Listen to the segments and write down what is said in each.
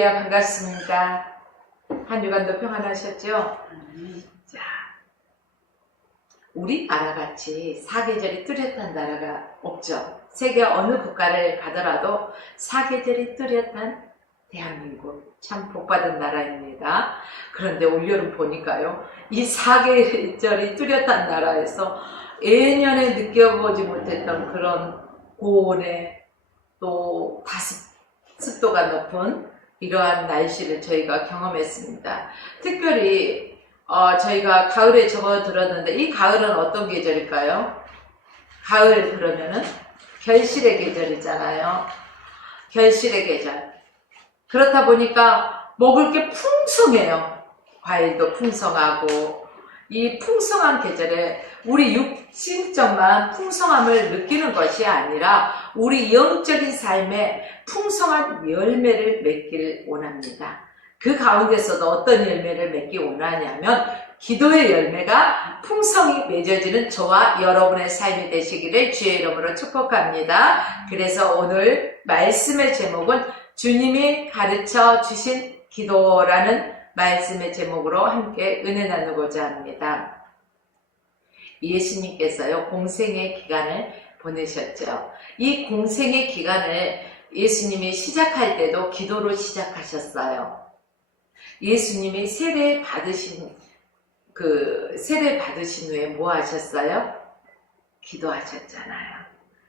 할렐루야, 반갑습니다. 한 주간도 평안하셨죠? 자, 우리나라같이 사계절이 뚜렷한 나라가 없죠. 세계 어느 국가를 가더라도 사계절이 뚜렷한 대한민국, 참 복받은 나라입니다. 그런데 올여름 보니까요, 이 사계절이 뚜렷한 나라에서 예년에 느껴보지 못했던 그런 고온의 또 습도가 높은 이러한 날씨를 저희가 경험했습니다. 특별히 저희가 가을에 접어들었는데, 이 가을은 어떤 계절일까요? 가을 그러면은 결실의 계절이잖아요. 결실의 계절. 그렇다 보니까 먹을 게 풍성해요. 과일도 풍성하고, 이 풍성한 계절에 우리 육신적만 풍성함을 느끼는 것이 아니라 우리 영적인 삶에 풍성한 열매를 맺기를 원합니다. 그 가운데서도 어떤 열매를 맺기 원하냐면 기도의 열매가 풍성히 맺어지는 저와 여러분의 삶이 되시기를 주의 이름으로 축복합니다. 그래서 오늘 말씀의 제목은 주님이 가르쳐 주신 기도라는 말씀의 제목으로 함께 은혜 나누고자 합니다. 예수님께서요, 공생의 기간을 보내셨죠. 이 공생의 기간을 예수님이 시작할 때도 기도로 시작하셨어요. 예수님이 세례 받으신 후에 뭐 하셨어요? 기도하셨잖아요.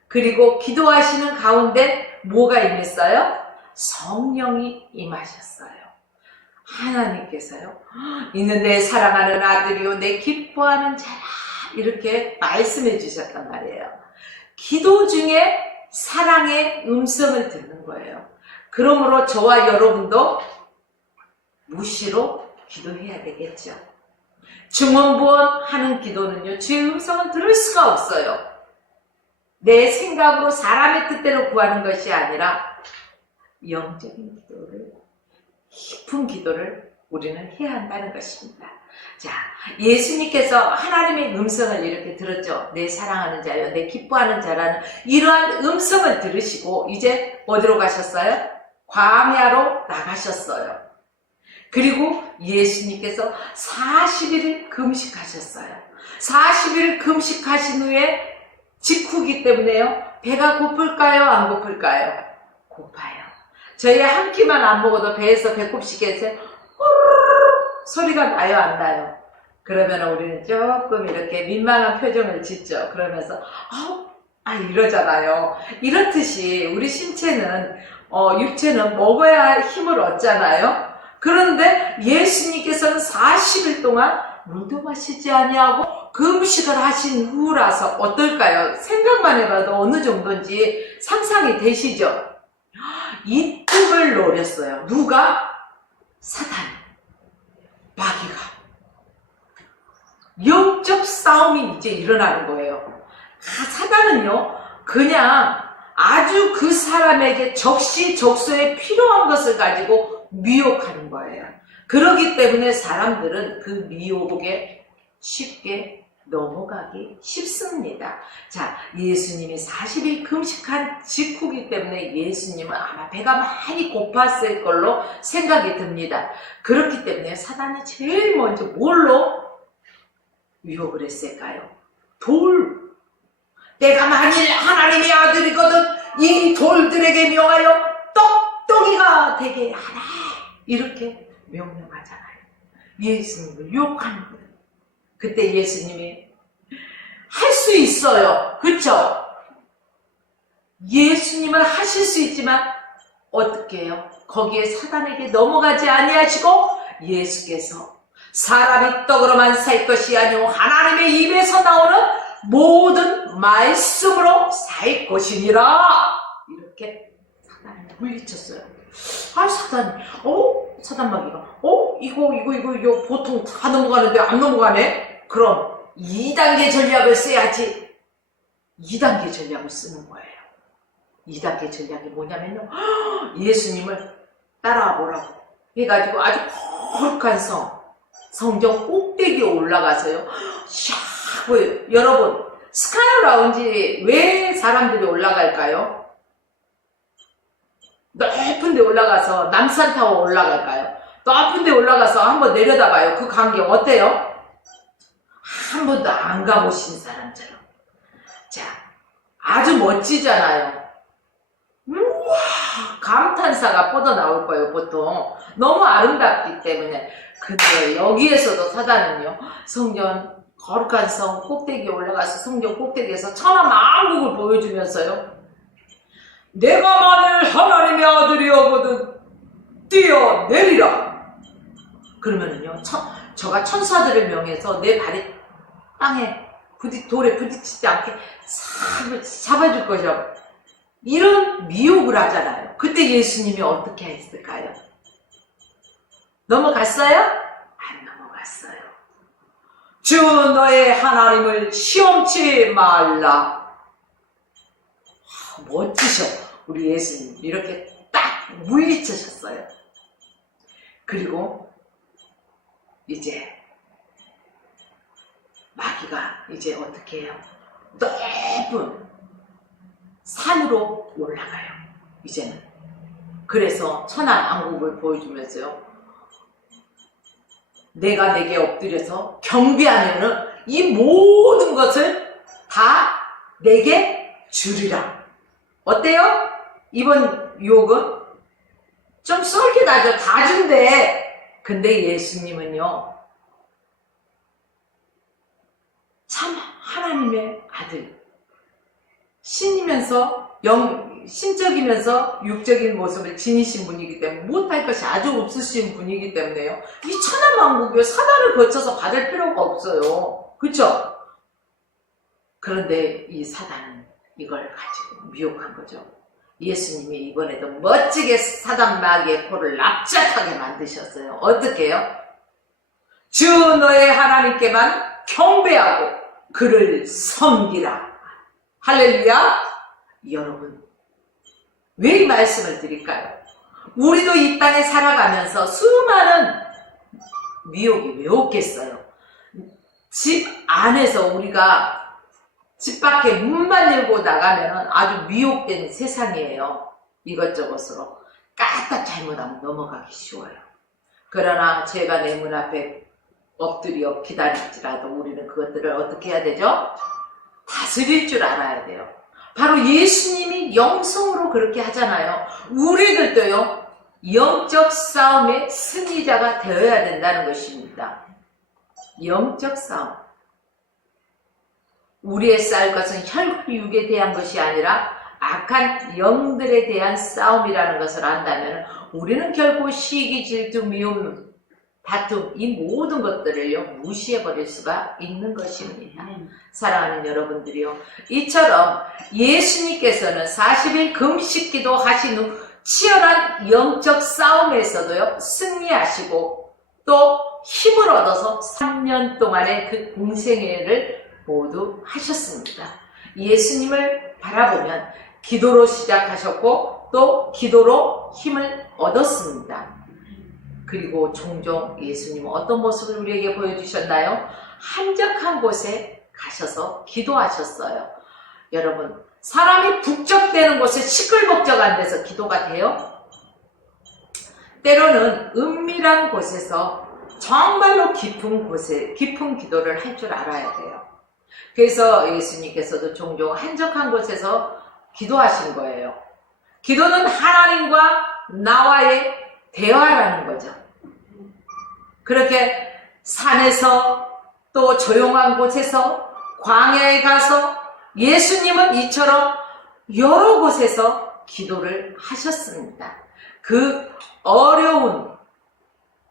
그리고 기도하시는 가운데 뭐가 임했어요? 성령이 임하셨어요. 하나님께서요, 이는 내 사랑하는 아들이요 내 기뻐하는 자라, 이렇게 말씀해 주셨단 말이에요. 기도 중에 사랑의 음성을 듣는 거예요. 그러므로 저와 여러분도 무시로 기도해야 되겠죠. 중언부언하는 기도는요, 주의 음성을 들을 수가 없어요. 내 생각으로 사람의 뜻대로 구하는 것이 아니라 영적인 기도를, 깊은 기도를 우리는 해야 한다는 것입니다. 자, 예수님께서 하나님의 음성을 이렇게 들었죠. 내 사랑하는 자요, 내 기뻐하는 자라는 이러한 음성을 들으시고 이제 어디로 가셨어요? 광야로 나가셨어요. 그리고 예수님께서 40일을 금식하셨어요. 40일을 금식하신 후에 직후기 때문에요, 배가 고플까요? 안 고플까요? 고파요. 저희 한 끼만 안 먹어도 배에서 배꼽시계에서 소리가 나요, 안 나요? 그러면 우리는 조금 이렇게 민망한 표정을 짓죠. 그러면서 이러잖아요. 이렇듯이 우리 신체는 육체는 먹어야 힘을 얻잖아요. 그런데 예수님께서는 40일 동안 물도 마시지 아니하고 금식을 하신 후라서 어떨까요? 생각만 해봐도 어느 정도인지 상상이 되시죠? 이 뜸을 노렸어요. 누가? 사탄, 마귀가. 영적 싸움이 이제 일어나는 거예요. 사탄은요, 그냥 아주 그 사람에게 적시적소에 필요한 것을 가지고 미혹하는 거예요. 그렇기 때문에 사람들은 그 미혹에 쉽게 넘어가기 쉽습니다. 자, 예수님이 40일 금식한 직후기 때문에 예수님은 아마 배가 많이 고팠을 걸로 생각이 듭니다. 그렇기 때문에 사단이 제일 먼저 뭘로 유혹을 했을까요? 돌. 내가 만일 하나님의 아들이거든 이 돌들에게 명하여 떡덩이가 되게 하라, 이렇게 명령하잖아요. 예수님을 유혹하는 거예요. 그때 예수님이 할 수 있어요. 그쵸? 예수님은 하실 수 있지만 어떻게 해요? 거기에 사단에게 넘어가지 아니하시고 예수께서 사람이 떡으로만 살 것이 아니오 하나님의 입에서 나오는 모든 말씀으로 살 것이니라, 이렇게 사단을 물리쳤어요. 사단 마귀가 이거 보통 다 넘어가는데 안 넘어가네? 그럼 2단계 전략을 써야지. 2단계 전략을 쓰는 거예요. 2단계 전략이 뭐냐면요, 예수님을 따라와 보라고 해가지고 아주 거룩한 성전 꼭대기에 올라가서요, 샥 보여요. 여러분, 스카이 라운지 왜 사람들이 올라갈까요? 높은 데 올라가서 남산타워 올라갈까요? 높은 데 올라가서 한번 내려다봐요. 그 광경 어때요? 한 번도 안 가보신 사람처럼. 자, 아주 멋지잖아요. 우와, 감탄사가 뻗어나올 거예요, 보통. 너무 아름답기 때문에. 근데 여기에서도 사단은요, 성전, 거룩한 성 꼭대기에 올라가서 성전 꼭대기에서 천하만국을 보여주면서요, 내가 만일 하나님의 아들이어거든 뛰어내리라. 그러면은요, 저가 천사들을 명해서 내 발이 땅에 돌에 부딪히지 않게 잡아줄 것이라고. 이런 미혹을 하잖아요. 그때 예수님이 어떻게 했을까요? 넘어갔어요? 안 넘어갔어요. 주 너의 하나님을 시험치 말라. 멋지셔. 우리 예수님 이렇게 딱 물리치셨어요. 그리고 이제 마귀가 이제 어떻게 해요? 높은 산으로 올라가요. 이제는. 그래서 천하만국을 보여주면서요, 내가 내게 엎드려서 경배하면은 이 모든 것을 다 내게 주리라. 어때요? 이번 유혹은 좀 쏠깃하죠. 다 준대. 근데 예수님은요, 참 하나님의 아들, 신이면서 신적이면서 육적인 모습을 지니신 분이기 때문에 못할 것이 아주 없으신 분이기 때문에요, 이 천하만국을 사단을 거쳐서 받을 필요가 없어요. 그쵸? 그런데 이 사단은 이걸 가지고 미혹한 거죠. 예수님이 이번에도 멋지게 사단 마귀의 포를 납작하게 만드셨어요. 어떻게 해요? 주 너의 하나님께만 경배하고 그를 섬기라. 할렐루야. 여러분, 왜 이 말씀을 드릴까요? 우리도 이 땅에 살아가면서 수많은 미혹이 왜 없겠어요? 집 안에서 우리가 집 밖에 문만 열고 나가면 아주 미혹된 세상이에요. 이것저것으로 까딱 잘못하면 넘어가기 쉬워요. 그러나 죄가 내 문 앞에 엎드려 기다릴지라도 우리는 그것들을 어떻게 해야 되죠? 다스릴 줄 알아야 돼요. 바로 예수님이 영성으로 그렇게 하잖아요. 우리들도요, 영적 싸움의 승리자가 되어야 된다는 것입니다. 영적 싸움. 우리의 싸울 것은 혈육에 대한 것이 아니라 악한 영들에 대한 싸움이라는 것을 안다면 우리는 결코 시기, 질투, 미움, 다툼, 이 모든 것들을요, 무시해버릴 수가 있는 것입니다. 사랑하는 여러분들이요, 이처럼 예수님께서는 40일 금식기도 하신 후 치열한 영적 싸움에서도요, 승리하시고 또 힘을 얻어서 3년 동안의 그 공생애를 모두 하셨습니다. 예수님을 바라보면 기도로 시작하셨고 또 기도로 힘을 얻었습니다. 그리고 종종 예수님은 어떤 모습을 우리에게 보여주셨나요? 한적한 곳에 가셔서 기도하셨어요. 여러분, 사람이 북적대는 곳에 시끌벅적한 데서 기도가 돼요? 때로는 은밀한 곳에서 정말로 깊은 곳에 깊은 기도를 할 줄 알아야 돼요. 그래서 예수님께서도 종종 한적한 곳에서 기도하신 거예요. 기도는 하나님과 나와의 대화라는 거죠. 그렇게 산에서 또 조용한 곳에서 광야에 가서 예수님은 이처럼 여러 곳에서 기도를 하셨습니다. 그 어려운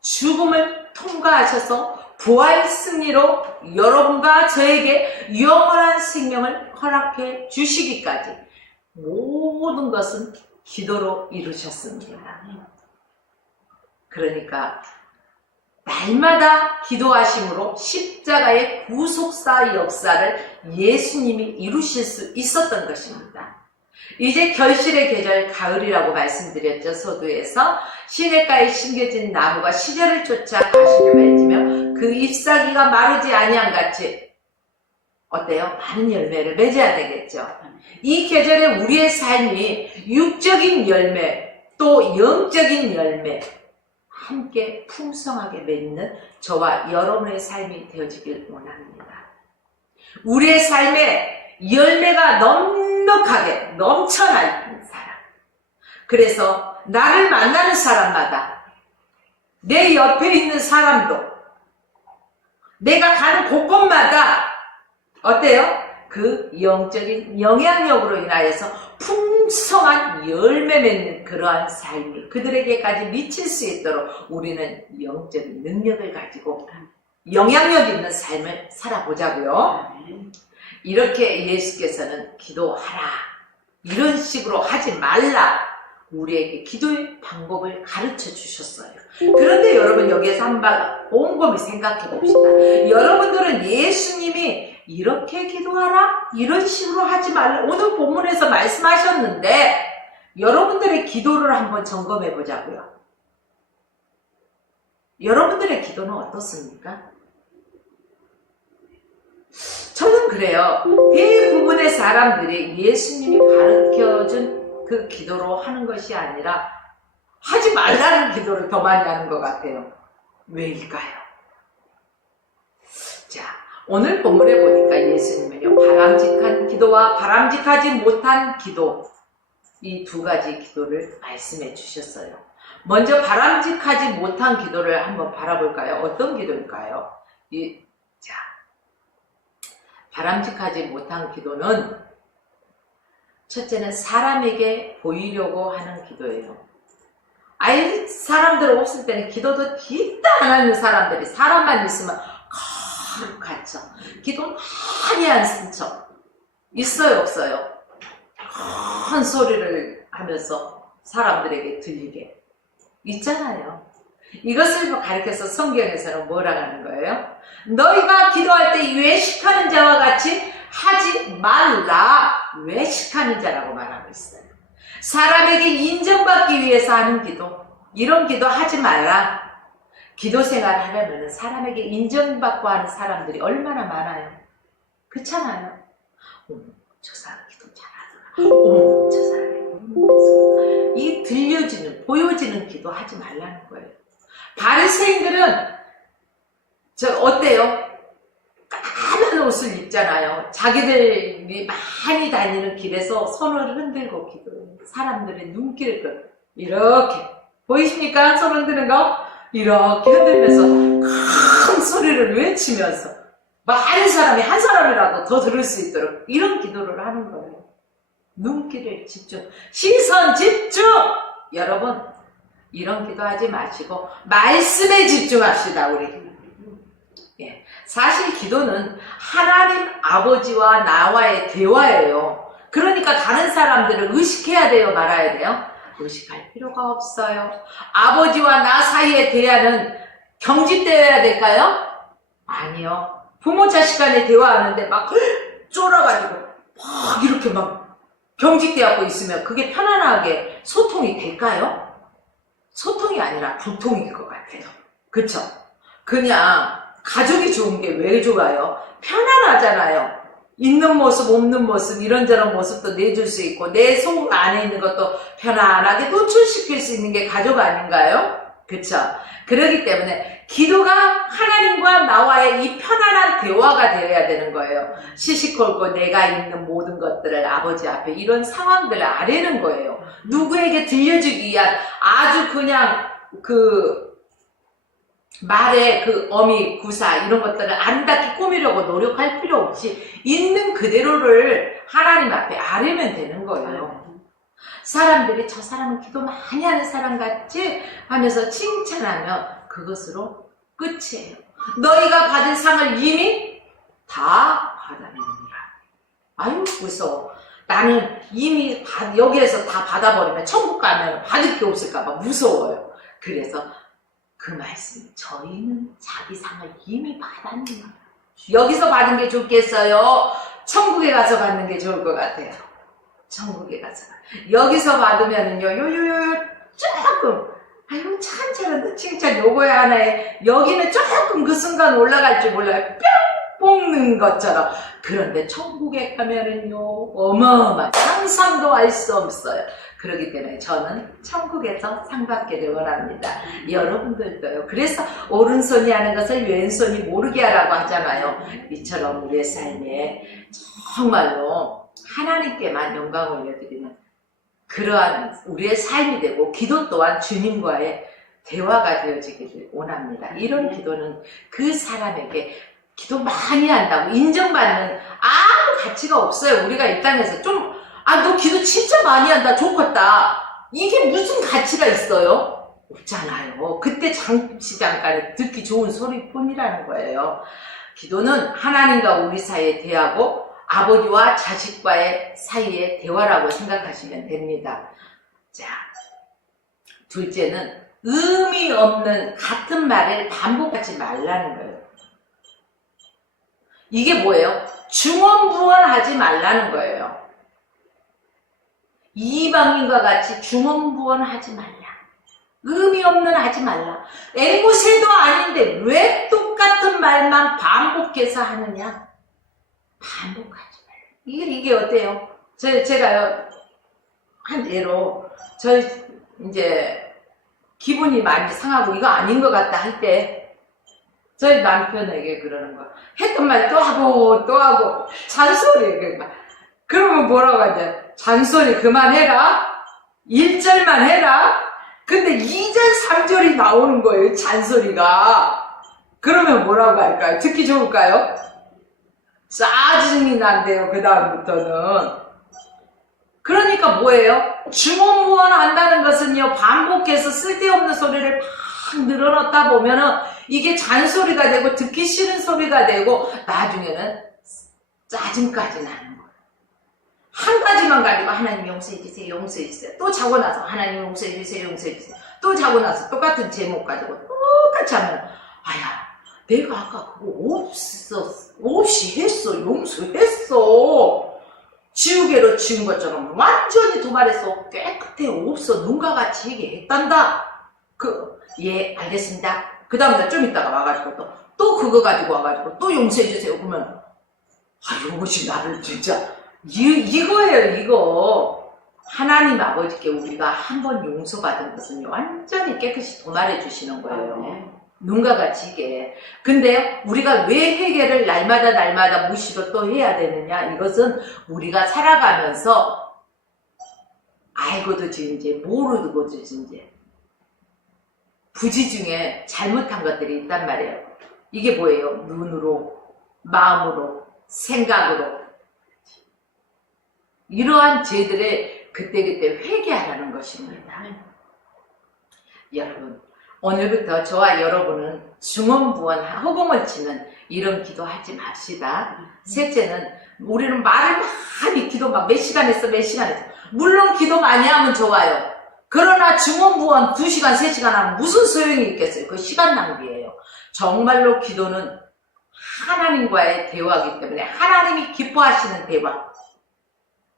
죽음을 통과하셔서 부활 승리로 여러분과 저에게 영원한 생명을 허락해 주시기까지 모든 것은 기도로 이루셨습니다. 그러니까 날마다 기도하심으로 십자가의 구속사 역사를 예수님이 이루실 수 있었던 것입니다. 이제 결실의 계절 가을이라고 말씀드렸죠. 서두에서 시냇가에 심겨진 나무가 시절을 쫓아 가시를 맺으며 그 잎사귀가 마르지 아니한 같이 어때요? 많은 열매를 맺어야 되겠죠. 이 계절에 우리의 삶이 육적인 열매 또 영적인 열매 함께 풍성하게 맺는 저와 여러분의 삶이 되어지길 원합니다. 우리의 삶에 열매가 넉넉하게 넘쳐나는 사람. 그래서 나를 만나는 사람마다, 내 옆에 있는 사람도, 내가 가는 곳곳마다 어때요? 그 영적인 영향력으로 인하여서 풍성한 열매 맺는 그러한 삶이 그들에게까지 미칠 수 있도록 우리는 영적인 능력을 가지고 영향력 있는 삶을 살아보자고요. 이렇게 예수께서는 기도하라, 이런 식으로 하지 말라, 우리에게 기도의 방법을 가르쳐 주셨어요. 그런데 여러분, 여기에서 한번 곰곰이 생각해 봅시다. 여러분들은 예수님이 이렇게 기도하라, 이런 식으로 하지 말라, 오늘 본문에서 말씀하셨는데 여러분들의 기도를 한번 점검해 보자고요. 여러분들의 기도는 어떻습니까? 저는 그래요. 대부분의 사람들이 예수님이 가르쳐준 그 기도로 하는 것이 아니라 하지 말라는 기도를 더 많이 하는 것 같아요. 왜일까요? 자, 오늘 본문에 보니까 예수님은요, 바람직한 기도와 바람직하지 못한 기도, 이 두 가지 기도를 말씀해 주셨어요. 먼저 바람직하지 못한 기도를 한번 바라볼까요? 어떤 기도일까요? 자, 바람직하지 못한 기도는 첫째는 사람에게 보이려고 하는 기도예요. 아예 사람들 없을 때는 기도도 진짜 안 하는 사람들이, 사람만 있으면 거룩하죠. 기도 많이 안 쓴 척. 있어요, 없어요? 큰 소리를 하면서 사람들에게 들리게. 있잖아요. 이것을 가리켜서 성경에서는 뭐라고 하는 거예요? 너희가 기도할 때 외식하는 자와 같이 하지 말라. 외식하는 자라고 말하고 있어요. 사람에게 인정받기 위해서 하는 기도, 이런 기도 하지 말라. 기도 생활 하려면 사람에게 인정받고 하는 사람들이 얼마나 많아요. 그렇잖아요. 저 사람 기도 잘하더라. 저 사람이 이 들려지는, 보여지는 기도 하지 말라는 거예요. 바리새인들은 어때요? 까만 옷을 입잖아요. 자기들이 많이 다니는 길에서 손을 흔들고 기도해요. 사람들의 눈길을 끌고 이렇게, 보이십니까? 손 흔드는 거? 이렇게 흔들면서 큰 소리를 외치면서 많은 사람이 한 사람이라도 더 들을 수 있도록 이런 기도를 하는 거예요. 눈길을 집중, 시선 집중! 여러분, 이런 기도하지 마시고 말씀에 집중합시다. 우리 사실 기도는 하나님 아버지와 나와의 대화예요. 그러니까 다른 사람들을 의식해야 돼요, 말아야 돼요? 의식할 필요가 없어요. 아버지와 나 사이의 대화는 경직되어야 될까요? 아니요. 부모 자식 간에 대화하는데 막 쫄아가지고 막 이렇게 막 경직되어 있으면 그게 편안하게 소통이 될까요? 소통이 아니라 고통일 것 같아요. 그쵸? 그냥 가족이 좋은 게 왜 좋아요? 편안하잖아요. 있는 모습, 없는 모습, 이런저런 모습도 내줄 수 있고 내 속 안에 있는 것도 편안하게 노출시킬 수 있는 게 가족 아닌가요? 그쵸? 그렇기 때문에 기도가 하나님과 나와의 이 편안한 대화가 되어야 되는 거예요. 시시콜콜 내가 있는 모든 것들을 아버지 앞에, 이런 상황들을 아뢰는 거예요. 누구에게 들려주기 위한 아주 그냥 말의 어미, 구사 이런 것들을 아름답게 꾸미려고 노력할 필요 없이 있는 그대로를 하나님 앞에 아뢰면 되는 거예요. 사람들이 저 사람은 기도 많이 하는 사람 같지? 하면서 칭찬하면 그것으로 끝이에요. 너희가 받은 상을 이미 다 받아내느니라. 아유, 무서워. 나는 이미 여기에서 다 받아버리면 천국 가면 받을 게 없을까봐 무서워요. 그래서 그 말씀, 저희는 자기 상을 이미 받았느니라. 여기서 받은 게 좋겠어요? 천국에 가서 받는 게 좋을 것 같아요. 천국에 가서. 여기서 받으면은요, 조금, 아유, 참 잘한다, 칭찬 요거야 하나에, 여기는 조금 그 순간 올라갈 줄 몰라요. 뿅! 뽑는 것처럼. 그런데 천국에 가면은요, 어마어마한 상상도 할 수 없어요. 그렇기 때문에 저는 천국에서 상 받기를 원합니다. 여러분들도요. 그래서 오른손이 하는 것을 왼손이 모르게 하라고 하잖아요. 이처럼 우리의 삶에 정말로 하나님께만 영광을 올려드리는 그러한 우리의 삶이 되고, 기도 또한 주님과의 대화가 되어지기를 원합니다. 이런 기도는 그 사람에게 기도 많이 한다고 인정받는 아무 가치가 없어요. 우리가 이 땅에서 좀, 너 기도 진짜 많이 한다, 좋겠다, 이게 무슨 가치가 있어요? 없잖아요. 그때 잠깐에 듣기 좋은 소리뿐이라는 거예요. 기도는 하나님과 우리 사이에 대하고 아버지와 자식과의 사이의 대화라고 생각하시면 됩니다. 자, 둘째는 의미 없는 같은 말을 반복하지 말라는 거예요. 이게 뭐예요? 중언부언하지 말라는 거예요. 이방인과 같이 중언부언하지 말라. 의미 없는 하지 말라. 앵무새도 아닌데 왜 똑같은 말만 반복해서 하느냐? 반복하지 말라. 이게 어때요? 제가요, 한 예로, 저희 이제 기분이 많이 상하고 이거 아닌 것 같다 할 때 저희 남편에게 그러는 거, 했던 말 또 하고 또 하고 잔소리. 그러면 뭐라고 하냐? 잔소리 그만해라, 1절만 해라. 근데 2절 3절이 나오는 거예요, 잔소리가. 그러면 뭐라고 할까요? 듣기 좋을까요? 짜증이 난대요, 그 다음부터는. 그러니까 뭐예요? 중언부언 한다는 것은요, 반복해서 쓸데없는 소리를 막 늘어놓다 보면은 이게 잔소리가 되고 듣기 싫은 소리가 되고 나중에는 짜증까지 나는 거예요. 한 가지만 가지고 하나님 용서해주세요, 용서해주세요. 또 자고 나서 하나님 용서해주세요, 용서해주세요. 또 자고 나서 똑같은 제목 가지고 똑같이 하면, 아야, 내가 아까 그거 없이 했어, 용서했어. 지우개로 지운 것처럼 완전히 도발해서 깨끗해, 없어, 눈과 같이 얘기했단다. 예, 알겠습니다. 그 다음날 좀 있다가 와가지고 또 그거 가지고 와가지고 또 용서해주세요. 그러면, 이것이 나를 진짜, 이거예요, 이거. 하나님 아버지께 우리가 한번 용서받은 것은 완전히 깨끗이 도말해 주시는 거예요. 눈과 같이 이게. 근데 우리가 왜 회개를 날마다 무시로 또 해야 되느냐? 이것은 우리가 살아가면서 알고도 지은 죄, 모르고도 지은 죄, 부지 중에 잘못한 것들이 있단 말이에요. 이게 뭐예요? 눈으로, 마음으로, 생각으로. 이러한 죄들을 그때그때 회개하라는 것입니다. 여러분, 오늘부터 저와 여러분은 중언부언, 허공을 치는 이런 기도하지 맙시다. 셋째는, 우리는 말을 많이 기도 막 몇 시간 했어. 물론 기도 많이 하면 좋아요. 그러나 중언부언 2시간, 3시간 하면 무슨 소용이 있겠어요? 그 시간 낭비예요. 정말로 기도는 하나님과의 대화이기 때문에 하나님이 기뻐하시는 대화,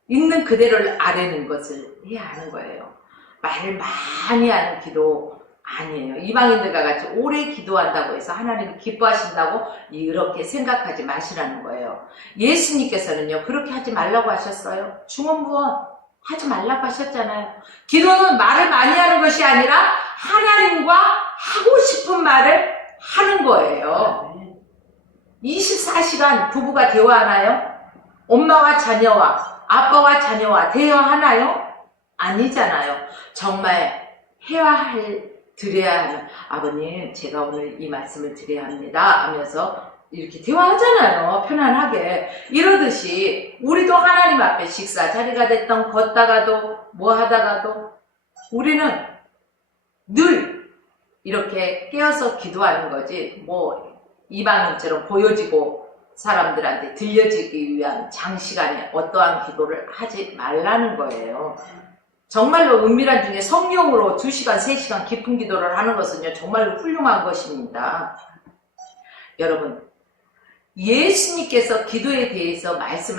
있는 그대로를 아뢰는 것을 해야 하는 거예요. 말을 많이 하는 기도 아니에요. 이방인들과 같이 오래 기도한다고 해서 하나님이 기뻐하신다고 이렇게 생각하지 마시라는 거예요. 예수님께서는요, 그렇게 하지 말라고 하셨어요. 중언부언 하지 말라고 하셨잖아요. 기도는 말을 많이 하는 것이 아니라 하나님과 하고 싶은 말을 하는 거예요. 24시간 부부가 대화하나요? 엄마와 자녀와, 아빠와 자녀와 대화하나요? 아니잖아요. 정말 드려야 하는, 아버님, 제가 오늘 이 말씀을 드려야 합니다 하면서 이렇게 대화하잖아요. 편안하게. 이러듯이 우리도 하나님 앞에 식사 자리가 됐던, 걷다가도 뭐 하다가도 우리는 늘 이렇게 깨어서 기도하는 거지, 뭐 이방인처럼 보여지고 사람들한테 들려지기 위한 장시간에 어떠한 기도를 하지 말라는 거예요. 정말로 은밀한 중에 성령으로 2시간, 3시간 깊은 기도를 하는 것은요, 정말로 훌륭한 것입니다. 여러분, 예수님께서 기도에 대해서 하신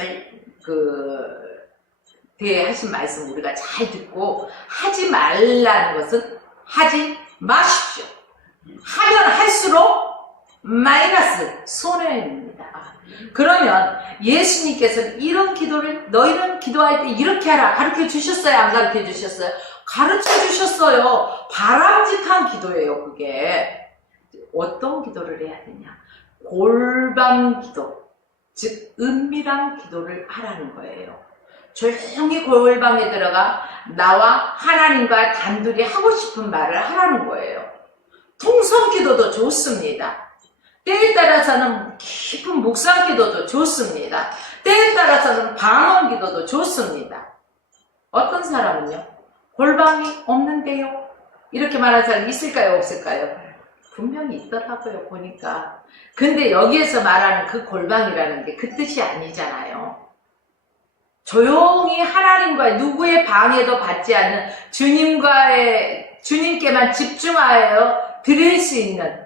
말씀 우리가 잘 듣고, 하지 말라는 것은 하지 마십시오. 하면 할수록 마이너스, 손해입니다. 그러면 예수님께서는 이런 기도를 너희는 기도할 때 이렇게 하라 가르쳐 주셨어요? 안 가르쳐 주셨어요? 가르쳐 주셨어요. 바람직한 기도예요. 그게 어떤 기도를 해야 되냐? 골방 기도, 즉 은밀한 기도를 하라는 거예요. 조용히 골방에 들어가 나와 하나님과 단둘이 하고 싶은 말을 하라는 거예요. 통성 기도도 좋습니다. 때에 따라서는 깊은 묵상 기도도 좋습니다. 때에 따라서는 방언 기도도 좋습니다. 어떤 사람은요? 골방이 없는데요? 이렇게 말하는 사람이 있을까요? 없을까요? 분명히 있더라고요. 보니까. 근데 여기에서 말하는 그 골방이라는 게 그 뜻이 아니잖아요. 조용히 하나님과 누구의 방해도 받지 않는 주님께만 집중하여 드릴 수 있는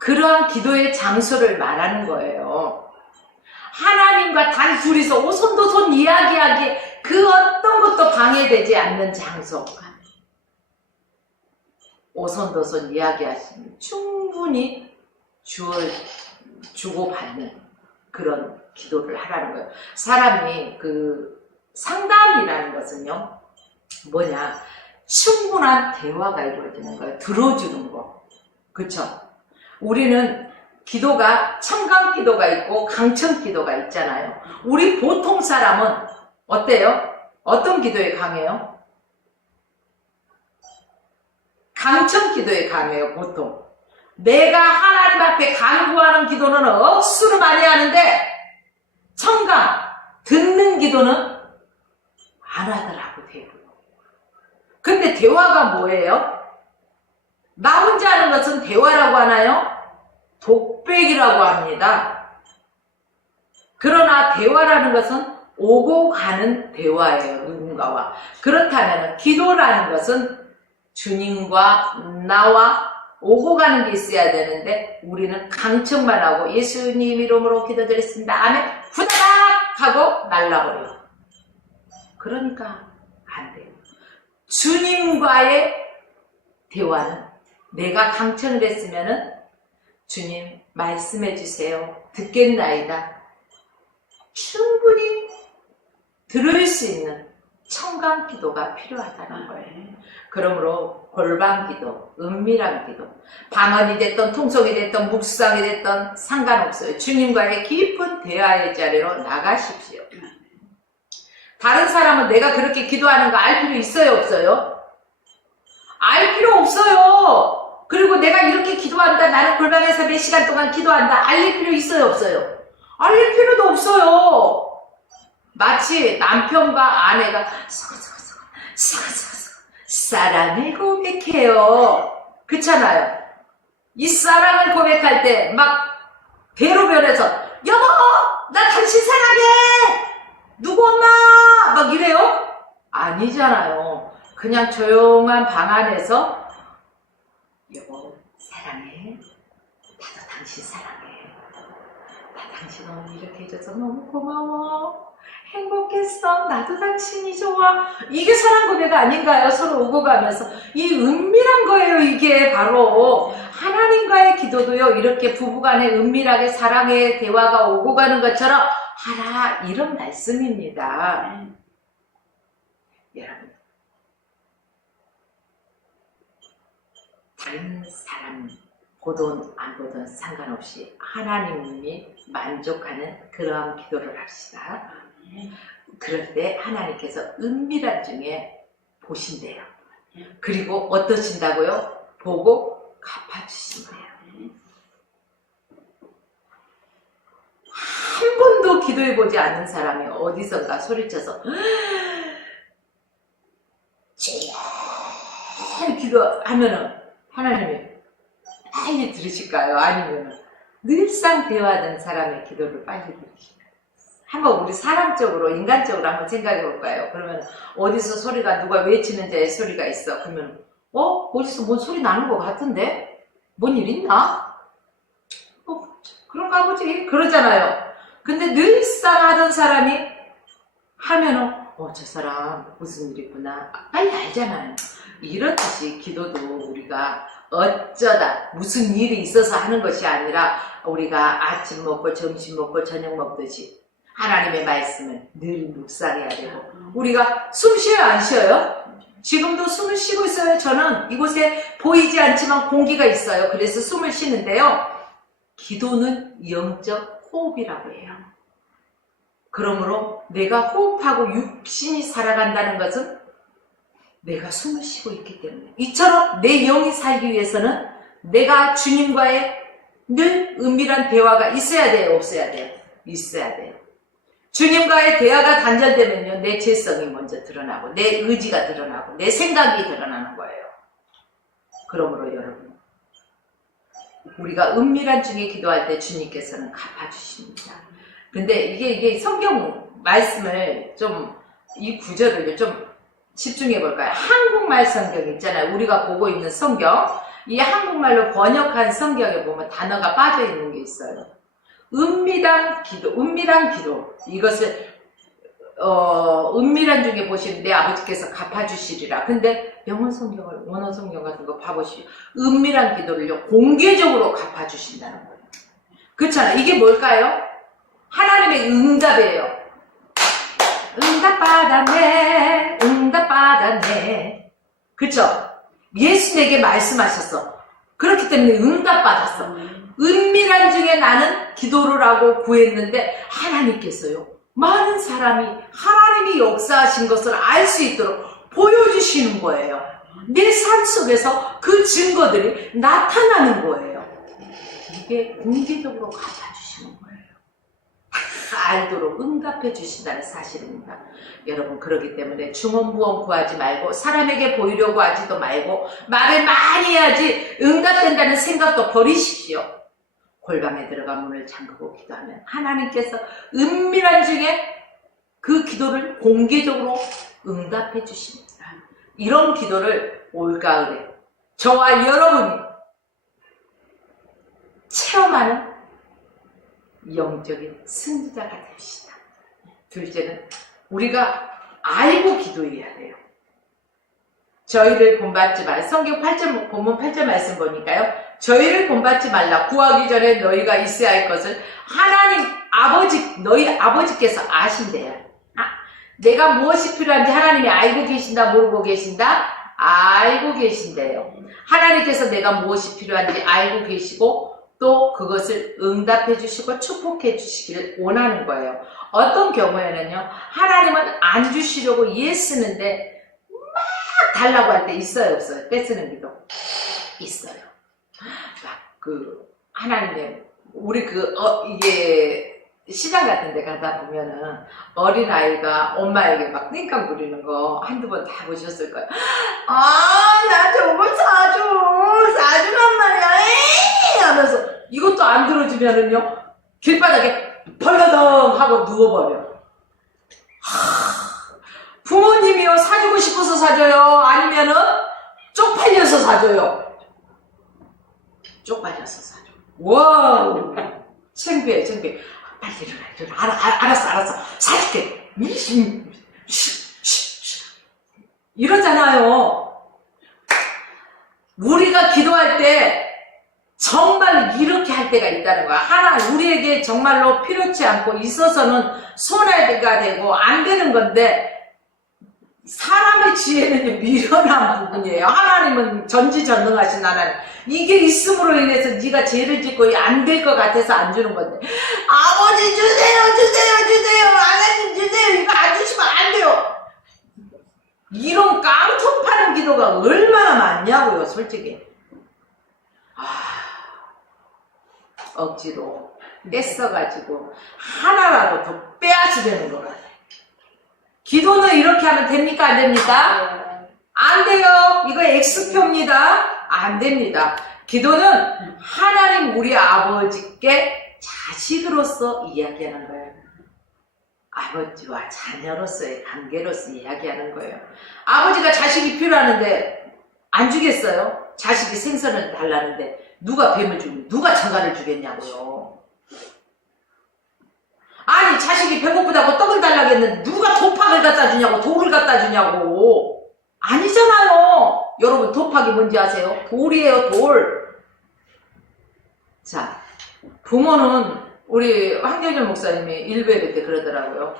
그러한 기도의 장소를 말하는 거예요. 하나님과 단 둘이서 오손도손 이야기하기 그 어떤 것도 방해되지 않는 장소. 오손도손 이야기하시면 충분히 주고받는 그런 기도를 하라는 거예요. 사람이 그 상담이라는 것은요, 뭐냐, 충분한 대화가 이루어지는 거예요. 들어주는 거. 그쵸? 우리는 기도가 청강 기도가 있고 강청 기도가 있잖아요. 우리 보통 사람은 어때요? 어떤 기도에 강해요? 강청 기도에 강해요. 보통 내가 하나님 앞에 간구하는 기도는 억수로 많이 하는데 청강, 듣는 기도는 안 하더라고 대부분. 근데 대화가 뭐예요? 나 혼자 하는 것은 대화라고 하나요? 독백이라고 합니다. 그러나 대화라는 것은 오고 가는 대화예요. 누군가와. 그렇다면 기도라는 것은 주님과 나와 오고 가는 게 있어야 되는데 우리는 강청만 하고 예수님 이름으로 기도드렸습니다. 아멘. 후다닥 하고 날라버려요. 그러니까 안 돼요. 주님과의 대화는 내가 강청을 했으면은 주님 말씀해 주세요. 듣겠나이다. 충분히 들을 수 있는 청강 기도가 필요하다는 거예요. 그러므로 골방 기도, 은밀한 기도, 방언이 됐던 통성이 됐던 묵상이 됐던 상관없어요. 주님과의 깊은 대화의 자리로 나가십시오. 다른 사람은 내가 그렇게 기도하는 거 알 필요 있어요? 없어요? 알 필요 없어요. 그리고 내가 이렇게 기도한다, 나는 골방에서 몇 시간 동안 기도한다, 알릴 필요 있어요? 없어요? 알릴 필요도 없어요. 마치 남편과 아내가 사랑을 고백해요. 그렇잖아요. 이 사랑을 고백할 때 막 배로 변해서 여보 나 당신 사랑해 누구 엄마 막 이래요? 아니잖아요. 그냥 조용한 방 안에서 여보 사랑해, 나도 당신 사랑해, 나 당신 오늘 이렇게 해줘서 너무 고마워, 행복했어, 나도 당신이 좋아. 이게 사랑 고백 아닌가요? 서로 오고 가면서. 이 은밀한 거예요. 이게 바로 하나님과의 기도도요, 이렇게 부부간에 은밀하게 사랑의 대화가 오고 가는 것처럼 하라, 이런 말씀입니다. 여러분, 다른 사람 보든 안 보든 상관없이 하나님이 만족하는 그러한 기도를 합시다. 그럴 때 하나님께서 은밀한 중에 보신대요. 그리고 어떠신다고요? 보고 갚아주신대요. 한 번도 기도해보지 않는 사람이 어디선가 소리쳐서 제일 기도하면은 하나님이 빨리 들으실까요? 아니면 늘상 대화하는 사람의 기도를 빨리 들으실까요? 한번 우리 사람적으로, 인간적으로 한번 생각해 볼까요? 그러면 어디서 소리가, 누가 외치는 자의 소리가 있어. 그러면 어디서 뭔 소리 나는 것 같은데? 뭔 일 있나? 그런가 보지. 그러잖아요. 근데 늘상 하던 사람이 하면은 저 사람 무슨 일 있구나, 빨리 알잖아요. 이렇듯이 기도도 우리가 어쩌다 무슨 일이 있어서 하는 것이 아니라 우리가 아침 먹고 점심 먹고 저녁 먹듯이 하나님의 말씀을 늘 묵상해야 되고 우리가 숨 쉬어요 안 쉬어요? 지금도 숨을 쉬고 있어요. 저는 이곳에 보이지 않지만 공기가 있어요. 그래서 숨을 쉬는데요. 기도는 영적 호흡이라고 해요. 그러므로 내가 호흡하고 육신이 살아간다는 것은 내가 숨을 쉬고 있기 때문에 이처럼 내 영이 살기 위해서는 내가 주님과의 늘 은밀한 대화가 있어야 돼요? 없어야 돼요? 있어야 돼요. 주님과의 대화가 단절되면요 내 죄성이 먼저 드러나고 내 의지가 드러나고 내 생각이 드러나는 거예요. 그러므로 여러분 우리가 은밀한 중에 기도할 때 주님께서는 갚아주십니다. 근데 이게 성경 말씀을 좀 이 구절을 좀 집중해 볼까요? 한국말 성경 있잖아요. 우리가 보고 있는 성경 이 한국말로 번역한 성경에 보면 단어가 빠져 있는 게 있어요. 은밀한 기도. 이것을 은밀한 중에 보시면 내 아버지께서 갚아주시리라. 근데 영어 성경을 원어 성경 같은 거 봐보시오. 은밀한 기도를요 공개적으로 갚아주신다는 거예요. 그렇잖아요. 이게 뭘까요? 하나님의 응답이에요. 응답받았네, 응답받았네. 그쵸? 예수 내게 말씀하셨어. 그렇기 때문에 응답받았어. 은밀한 중에 나는 기도를 하고 구했는데 하나님께서요 많은 사람이 하나님이 역사하신 것을 알 수 있도록 보여주시는 거예요. 내 삶 속에서 그 증거들이 나타나는 거예요. 이게 공개적으로 갚아주시는 거예요. 알도록 응답해 주신다는 사실입니다. 여러분 그렇기 때문에 중언부언 구하지 말고 사람에게 보이려고 하지도 말고 말을 많이 해야지 응답된다는 생각도 버리십시오. 골방에 들어가 문을 잠그고 기도하면 하나님께서 은밀한 중에 그 기도를 공개적으로 응답해 주십니다. 이런 기도를 올가을에 저와 여러분이 체험하는 영적인 승리자가 됩시다. 둘째는 우리가 알고 기도해야 돼요. 저희를 본받지 말라. 성경 8절, 본문 8절 말씀 보니까요. 저희를 본받지 말라. 구하기 전에 너희가 있어야 할 것을 하나님 아버지, 너희 아버지께서 아신대요. 내가 무엇이 필요한지 하나님이 알고 계신다, 모르고 계신다? 알고 계신대요. 하나님께서 내가 무엇이 필요한지 알고 계시고 또 그것을 응답해 주시고 축복해 주시기를 원하는 거예요. 어떤 경우에는요. 하나님은 안 주시려고 예쓰는데 막 달라고 할 때 있어요, 없어요? 떼쓰는 기도 있어요. 하나님의 우리 이게 시장 같은 데 가다 보면은 어린아이가 엄마에게 막 띵깡 부리는 거 한두 번 다 보셨을 거예요. 나 저걸 사주란 말이야. 에이! 하면서 이것도 안 들어주면은요 길바닥에 벌거덩 하고 누워버려. 부모님이요 사주고 싶어서 사줘요? 아니면은 쪽팔려서 사줘요? 쪽팔려서 사줘. 와우, 창피해. 빨리 일어나. 알았어. 사줄게. 이러잖아요. 우리가 기도할 때 정말 이렇게 할 때가 있다는 거야. 우리에게 정말로 필요치 않고 있어서는 손해가 되고 안 되는 건데 사람의 지혜는 미련한 부분이에요. 하나님은 전지전능하신 하나님. 이게 있음으로 인해서 네가 죄를 짓고 안 될 것 같아서 안 주는 건데 아버지 주세요. 하나님 주세요. 이거 안 주시면 안 돼요. 이런 깡통 파는 기도가 얼마나 많냐고요, 솔직히. 억지로 뺏어가지고 하나라도 더 빼앗으려는 것 같아요. 기도는 이렇게 하면 됩니까? 안 됩니까? 안 돼요. 이거 X표입니다. 안 됩니다. 기도는 하나님 우리 아버지께 자식으로서 이야기하는 거예요. 아버지와 자녀로서의 관계로서 이야기하는 거예요. 아버지가 자식이 필요하는데 안 주겠어요? 자식이 생선을 달라는데 누가 뱀을 주고 누가 저가를 주겠냐고요. 아니 자식이 배고프다고 떡을 달라고 했는데 누가 도팍을 갖다 주냐고, 돌을 갖다 주냐고. 아니잖아요. 여러분, 돕하기 뭔지 아세요? 돌이에요, 돌. 자, 부모는 우리 황경준 목사님이 일부 예배 때 그러더라고요.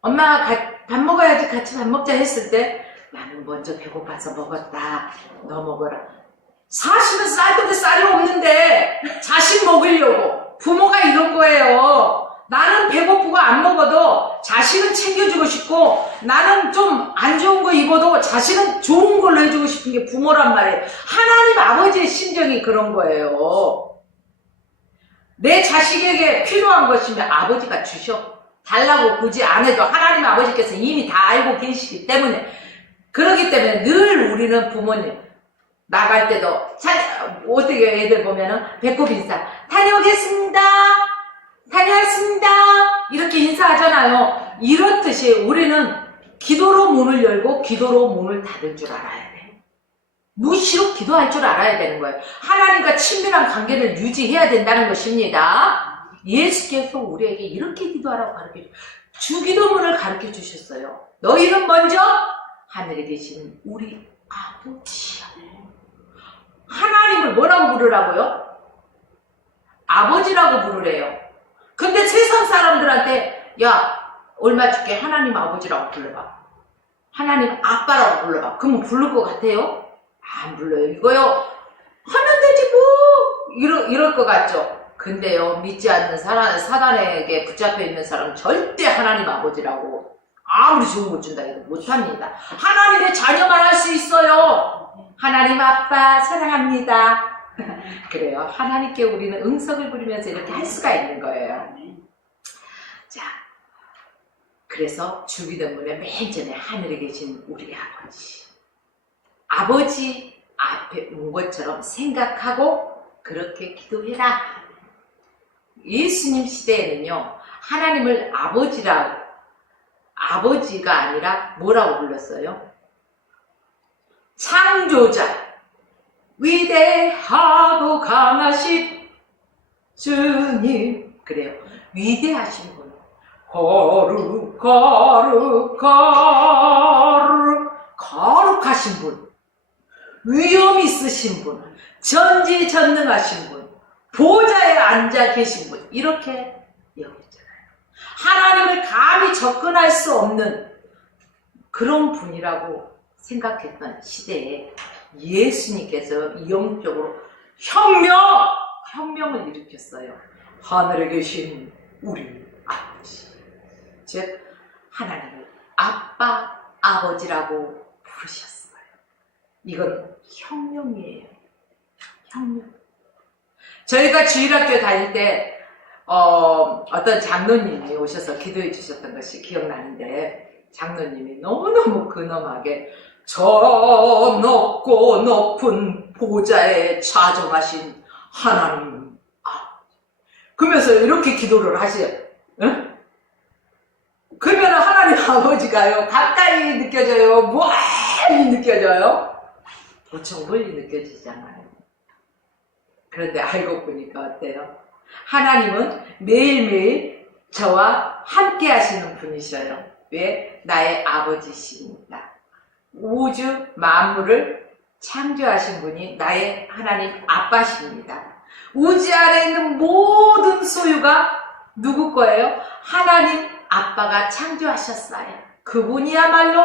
엄마가 밥 먹어야지 같이 밥 먹자 했을 때 나는 먼저 배고파서 먹었다. 너 먹어라. 사실은 쌀떡에 쌀이 없는데 자식 먹으려고 부모가 이런 거예요. 나는 배고프고 안 먹어도 자식은 챙겨주고 싶고 나는 좀 안 좋은 거 입어도 자식은 좋은 걸로 해주고 싶은 게 부모란 말이에요. 하나님 아버지의 심정이 그런 거예요. 내 자식에게 필요한 것이면 아버지가 주셔. 달라고 굳이 안 해도 하나님 아버지께서 이미 다 알고 계시기 때문에, 그러기 때문에 늘 우리는 부모님 나갈 때도 어떻게 애들 보면은 배꼽 인사, 다녀오겠습니다, 다녀왔습니다 이렇게 인사하잖아요. 이렇듯이 우리는 기도로 문을 열고 기도로 문을 닫을 줄 알아야 돼. 무시로 기도할 줄 알아야 되는 거예요. 하나님과 친밀한 관계를 유지해야 된다는 것입니다. 예수께서 우리에게 이렇게 기도하라고 가르쳐주셨어요. 주기도문을 가르쳐 주셨어요. 너희는 먼저 하늘에 계신 우리 아버지야. 하나님을 뭐라고 부르라고요? 아버지라고 부르래요. 근데 세상 사람들한테 야, 얼마 줄게, 하나님 아버지라고 불러봐, 하나님 아빠라고 불러봐. 그러면 부를 것 같아요? 안 불러요. 이거요 하면 되지 뭐 이럴 것 같죠? 근데요, 믿지 않는 사단에게 붙잡혀 있는 사람은 절대 하나님 아버지라고 아무리 좋은 것 준다 해도 못합니다. 하나님의 자녀만 할 수 있어요. 하나님 아빠 사랑합니다. 그래요. 하나님께 우리는 응석을 부리면서 이렇게 할 수가 있는 거예요. 자, 그래서 주기도문에 맨 전에 하늘에 계신 우리 아버지 앞에 온 것처럼 생각하고 그렇게 기도해라. 예수님 시대에는요, 하나님을 아버지가 아니라 뭐라고 불렀어요? 창조자, 위대하고 강하신 주님. 그래요. 위대하신 분, 거룩하신 분, 위엄 있으신 분, 전지전능하신 분, 보좌에 앉아 계신 분, 이렇게 여겼잖아요. 하나님을 감히 접근할 수 없는 그런 분이라고 생각했던 시대에 예수님께서 영적으로 혁명을 일으켰어요. 하늘에 계신 우리 아버지, 즉 하나님을 아빠, 아버지라고 부르셨어요. 이건 혁명이에요. 혁명. 저희가 주일학교 다닐 때 어떤 장로님이 오셔서 기도해 주셨던 것이 기억나는데, 장로님이 너무너무 근엄하게 저 높고 높은 보좌에 좌정하신 하나님 그러면서 이렇게 기도를 하세요. 응? 그러면 하나님 아버지가요, 가까이 느껴져요? 멀리 느껴져요? 보통 멀리 느껴지잖아요. 그런데 알고 보니까 어때요? 하나님은 매일매일 저와 함께 하시는 분이셔요. 왜? 나의 아버지십니다. 우주 만물을 창조하신 분이 나의 하나님 아빠십니다. 우주 안에 있는 모든 소유가 누구 거예요? 하나님 아빠가 창조하셨어요. 그분이야말로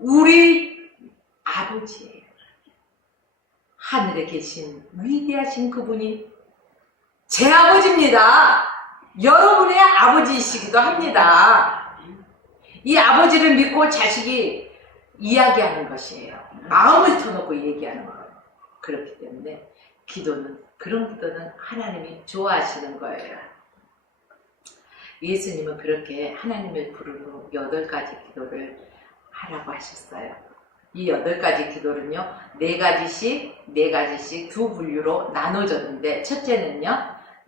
우리 아버지예요. 하늘에 계신 위대하신 그분이 제 아버지입니다. 여러분의 아버지이시기도 합니다. 이 아버지를 믿고 자식이 이야기하는 것이에요. 마음을 터놓고 얘기하는 거예요. 그렇기 때문에 그런 기도는 하나님이 좋아하시는 거예요. 예수님은 그렇게 하나님을 부르는 8가지 기도를 하라고 하셨어요. 이 8가지 기도는요, 4가지씩 두 분류로 나눠졌는데, 첫째는요,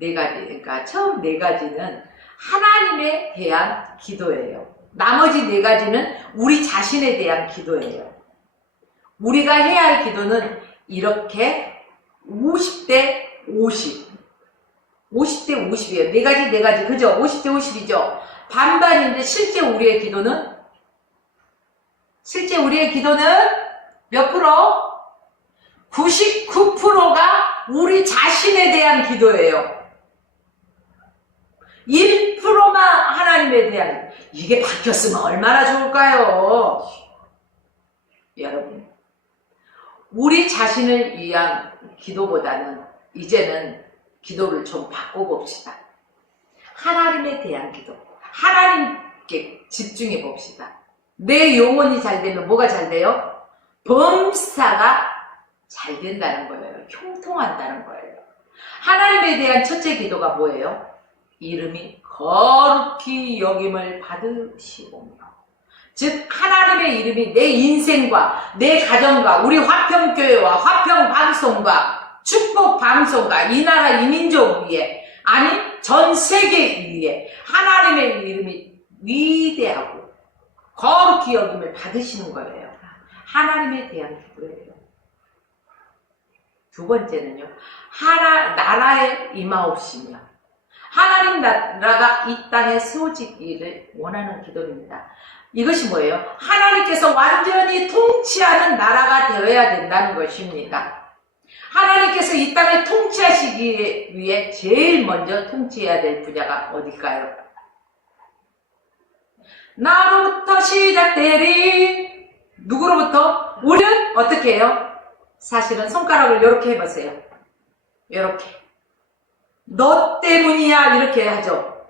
4가지, 그러니까 처음 4가지는 하나님에 대한 기도예요. 나머지 4가지는 우리 자신에 대한 기도예요. 우리가 해야 할 기도는 이렇게 50대 50. 50대 50이에요. 4가지, 그죠? 50대 50이죠? 반반인데 실제 우리의 기도는 실제 우리의 기도는 몇 프로? 99%가 우리 자신에 대한 기도예요. 1%만 하나님에 대한, 이게 바뀌었으면 얼마나 좋을까요? 여러분, 우리 자신을 위한 기도보다는 이제는 기도를 좀 바꿔봅시다. 하나님에 대한 기도, 하나님께 집중해 봅시다. 내 영혼이 잘 되면 뭐가 잘 돼요? 범사가 잘 된다는 거예요. 형통한다는 거예요. 하나님에 대한 첫째 기도가 뭐예요? 이름이 거룩히 여김을 받으시오며, 즉 하나님의 이름이 내 인생과 내 가정과 우리 화평교회와 화평방송과 축복방송과 이 나라 이 민족 위에, 아니 전 세계 위에 하나님의 이름이 위대하고 거룩히 여김을 받으시는 거예요. 하나님에 대한 기도예요. 두 번째는요, 나라에 임하옵시며, 하나님 나라가 이 땅에 세워지기를 원하는 기도입니다. 이것이 뭐예요? 하나님께서 완전히 통치하는 나라가 되어야 된다는 것입니다. 하나님께서 이 땅을 통치하시기 위해 제일 먼저 통치해야 될 분야가 어딜까요? 나로부터 시작되리. 누구로부터? 우리는 어떻게 해요? 사실은 손가락을 이렇게 해보세요. 이렇게. 너 때문이야, 이렇게 하죠.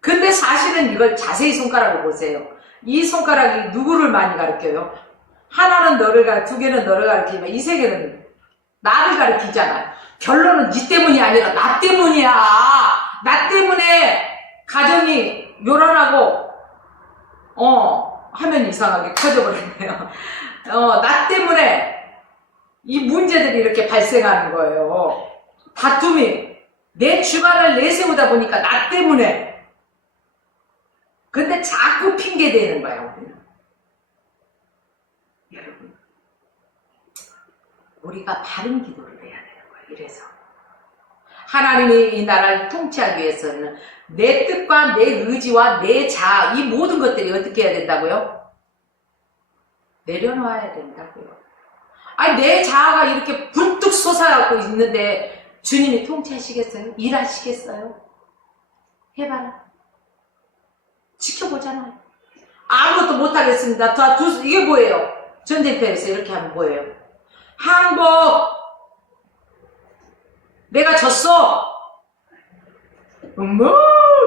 근데 사실은 이걸 자세히 손가락을 보세요. 이 손가락이 누구를 많이 가리켜요? 하나는 너를 가리키고, 두 개는 너를 가리키면 이 세 개는 나를 가리키잖아요. 결론은 니 때문이 아니라 나 때문이야. 나 때문에 가정이 요란하고 하면 이상하게 커져버렸네요. 나 때문에 이 문제들이 이렇게 발생하는 거예요. 다툼이 내 주관을 내세우다 보니까 나 때문에. 근데 자꾸 핑계 대는 거야, 우리는. 여러분, 우리가 바른 기도를 해야 되는 거예요. 이래서 하나님이 이 나라를 통치하기 위해서는 내 뜻과 내 의지와 내 자아, 이 모든 것들이 어떻게 해야 된다고요? 내려놓아야 된다고요. 아니, 내 자아가 이렇게 불뚝 솟아갖고 있는데 주님이 통치하시겠어요? 일하시겠어요? 해봐라. 지켜보잖아요. 아무것도 못하겠습니다. 이게 뭐예요? 전쟁터에서 이렇게 하면 뭐예요? 항복! 내가 졌어!